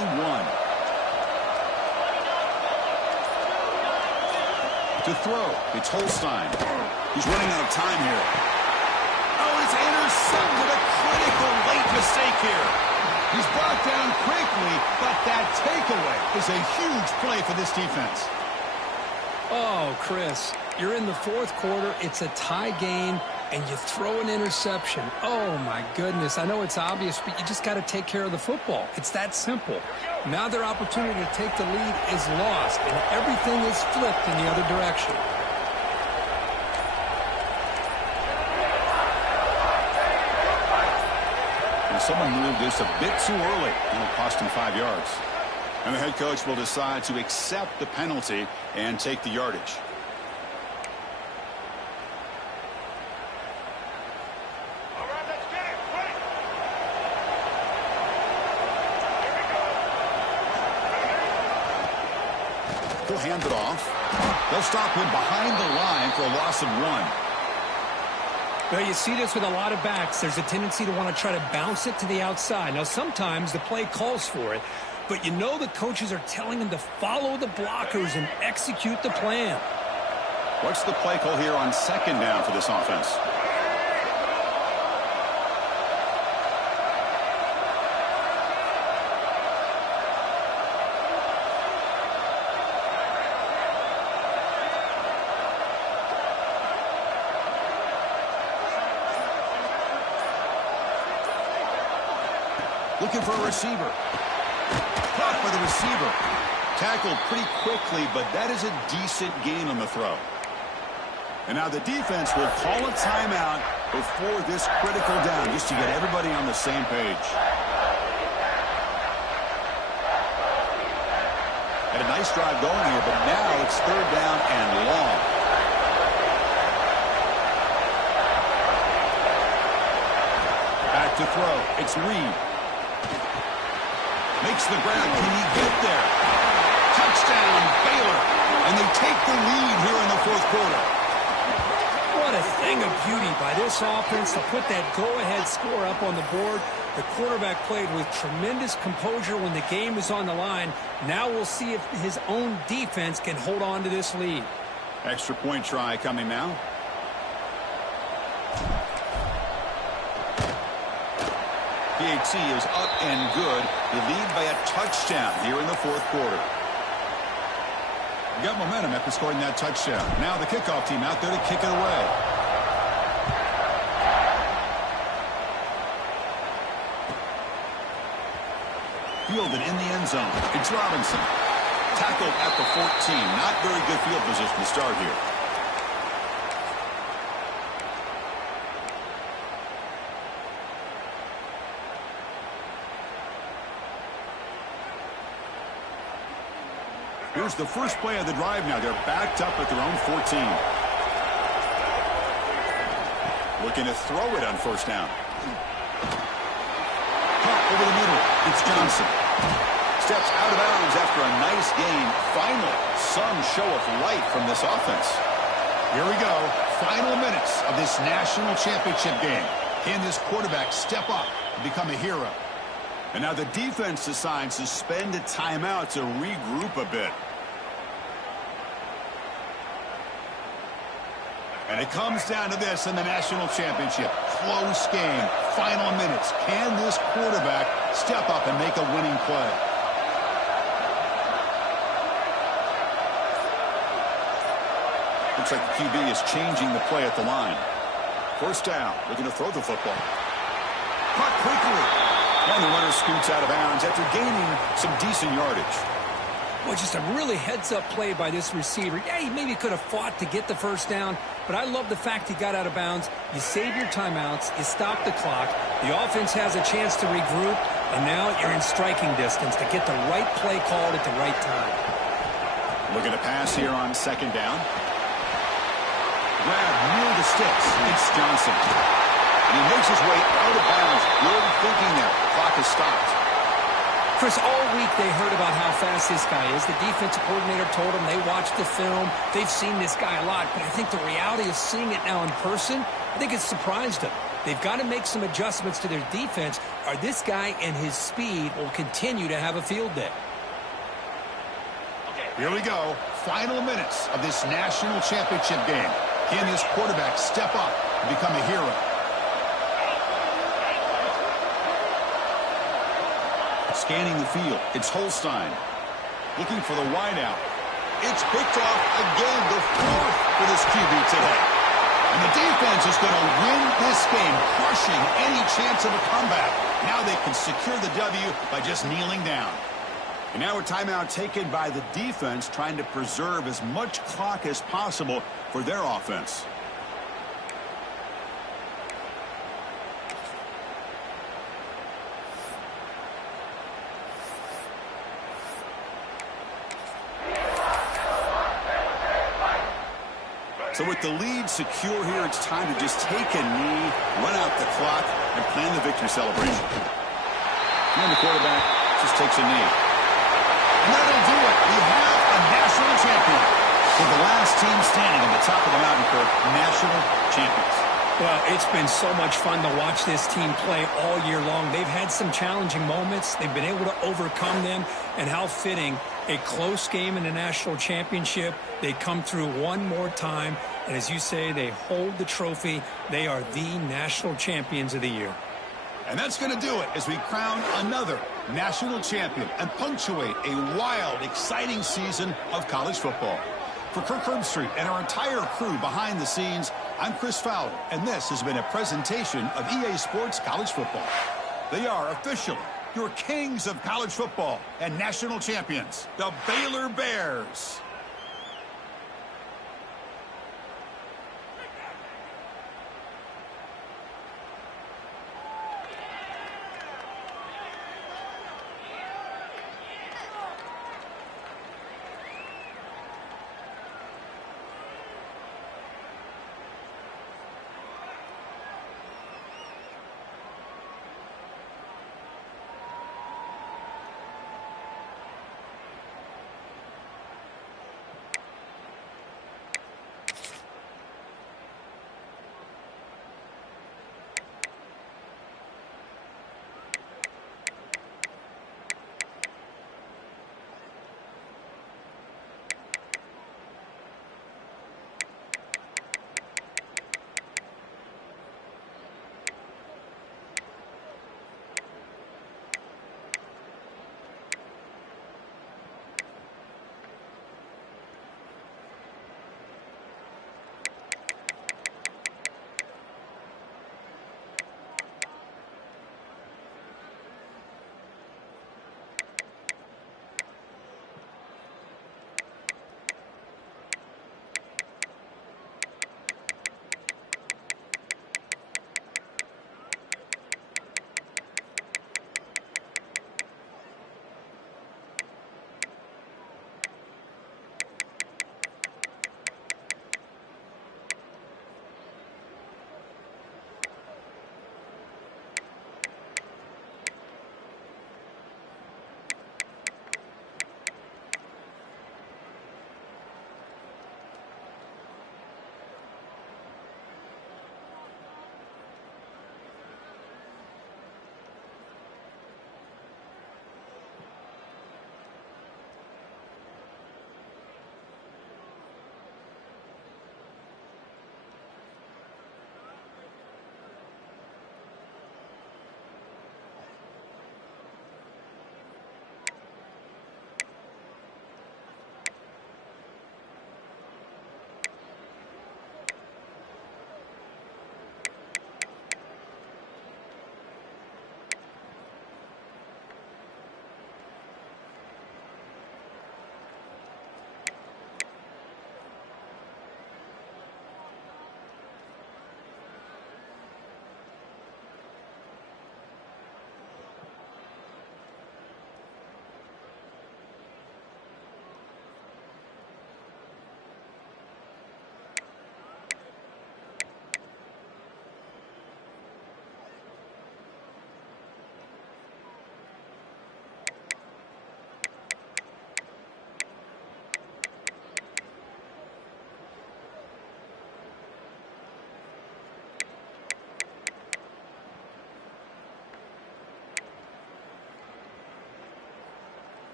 To throw, it's Holstein. He's running out of time here. Oh, it's intercepted. A critical late mistake here. He's brought down quickly, but that takeaway is a huge play for this defense. Oh, Chris, you're in the fourth quarter. It's a tie game, and you throw an interception. Oh, my goodness. I know it's obvious, but you just got to take care of the football. It's that simple. Now their opportunity to take the lead is lost, and everything is flipped in the other direction. And someone moved this a bit too early, and it'll cost him 5 yards. And the head coach will decide to accept the penalty and take the yardage. He'll hand it off. They'll stop him behind the line for a loss of 1. Well, you see this with a lot of backs. There's a tendency to want to try to bounce it to the outside. Now, sometimes the play calls for it, but you know the coaches are telling them to follow the blockers and execute the plan. What's the play call here on second down for this offense? Looking for a receiver. Caught by the receiver. Tackled pretty quickly, but that is a decent gain on the throw. And now the defense will call a timeout before this critical down, just to get everybody on the same page. Had a nice drive going here, but now it's third down and long. Back to throw. It's Reed. Makes the grab. Can he get there? Touchdown, Baylor. And they take the lead here in the fourth quarter. What a thing of beauty by this offense to put that go-ahead score up on the board. The quarterback played with tremendous composure when the game was on the line. Now we'll see if his own defense can hold on to this lead. Extra point try coming now. PAT is up and good. They lead by a touchdown here in the fourth quarter. You got momentum after scoring that touchdown. Now the kickoff team out there to kick it away. Fielded in the end zone. It's Robinson. Tackled at the 14. Not very good field position to start here. Here's the first play of the drive now. They're backed up at their own 14. Looking to throw it on first down. Caught over the middle. It's Johnson. Steps out of bounds after a nice gain. Finally, some show of life from this offense. Here we go. Final minutes of this national championship game. Can this quarterback step up and become a hero? And now the defense decides to spend a timeout to regroup a bit. And it comes down to this in the national championship. Close game. Final minutes. Can this quarterback step up and make a winning play? Looks like the QB is changing the play at the line. First down. Looking to throw the football. Caught quickly. And the runner scoots out of bounds after gaining some decent yardage. Well, just a really heads-up play by this receiver. Yeah, he maybe could have fought to get the first down, but I love the fact he got out of bounds. You save your timeouts, you stop the clock, the offense has a chance to regroup, and now you're in striking distance to get the right play called at the right time. Looking to pass here on second down. Grab near the sticks. It's Johnson. And he makes his way out of bounds. Good thinking there. Clock is stopped. Chris, all week they heard about how fast this guy is. The defensive coordinator told them they watched the film. They've seen this guy a lot. But I think the reality of seeing it now in person, I think it's surprised them. They've got to make some adjustments to their defense, or this guy and his speed will continue to have a field day. Here we go. Final minutes of this national championship game. Can this quarterback step up and become a hero? Scanning the field. It's Holstein. Looking for the wideout. It's picked off again. The fourth for this QB today. And the defense is going to win this game, crushing any chance of a comeback. Now they can secure the W by just kneeling down. And now a timeout taken by the defense, trying to preserve as much clock as possible for their offense. So with the lead secure here, it's time to just take a knee, run out the clock, and plan the victory celebration. And the quarterback just takes a knee. And that'll do it. We have a national champion. For the last team standing on the top of the mountain, Kirk, national champions. Well, it's been so much fun to watch this team play all year long. They've had some challenging moments. They've been able to overcome them. And how fitting, a close game in the national championship. They come through one more time. And as you say, they hold the trophy. They are the national champions of the year. And that's going to do it as we crown another national champion and punctuate a wild, exciting season of college football. For Kirk Herbstreit and our entire crew behind the scenes, I'm Chris Fowler, and this has been a presentation of EA Sports College Football. They are officially your kings of college football and national champions, the Baylor Bears.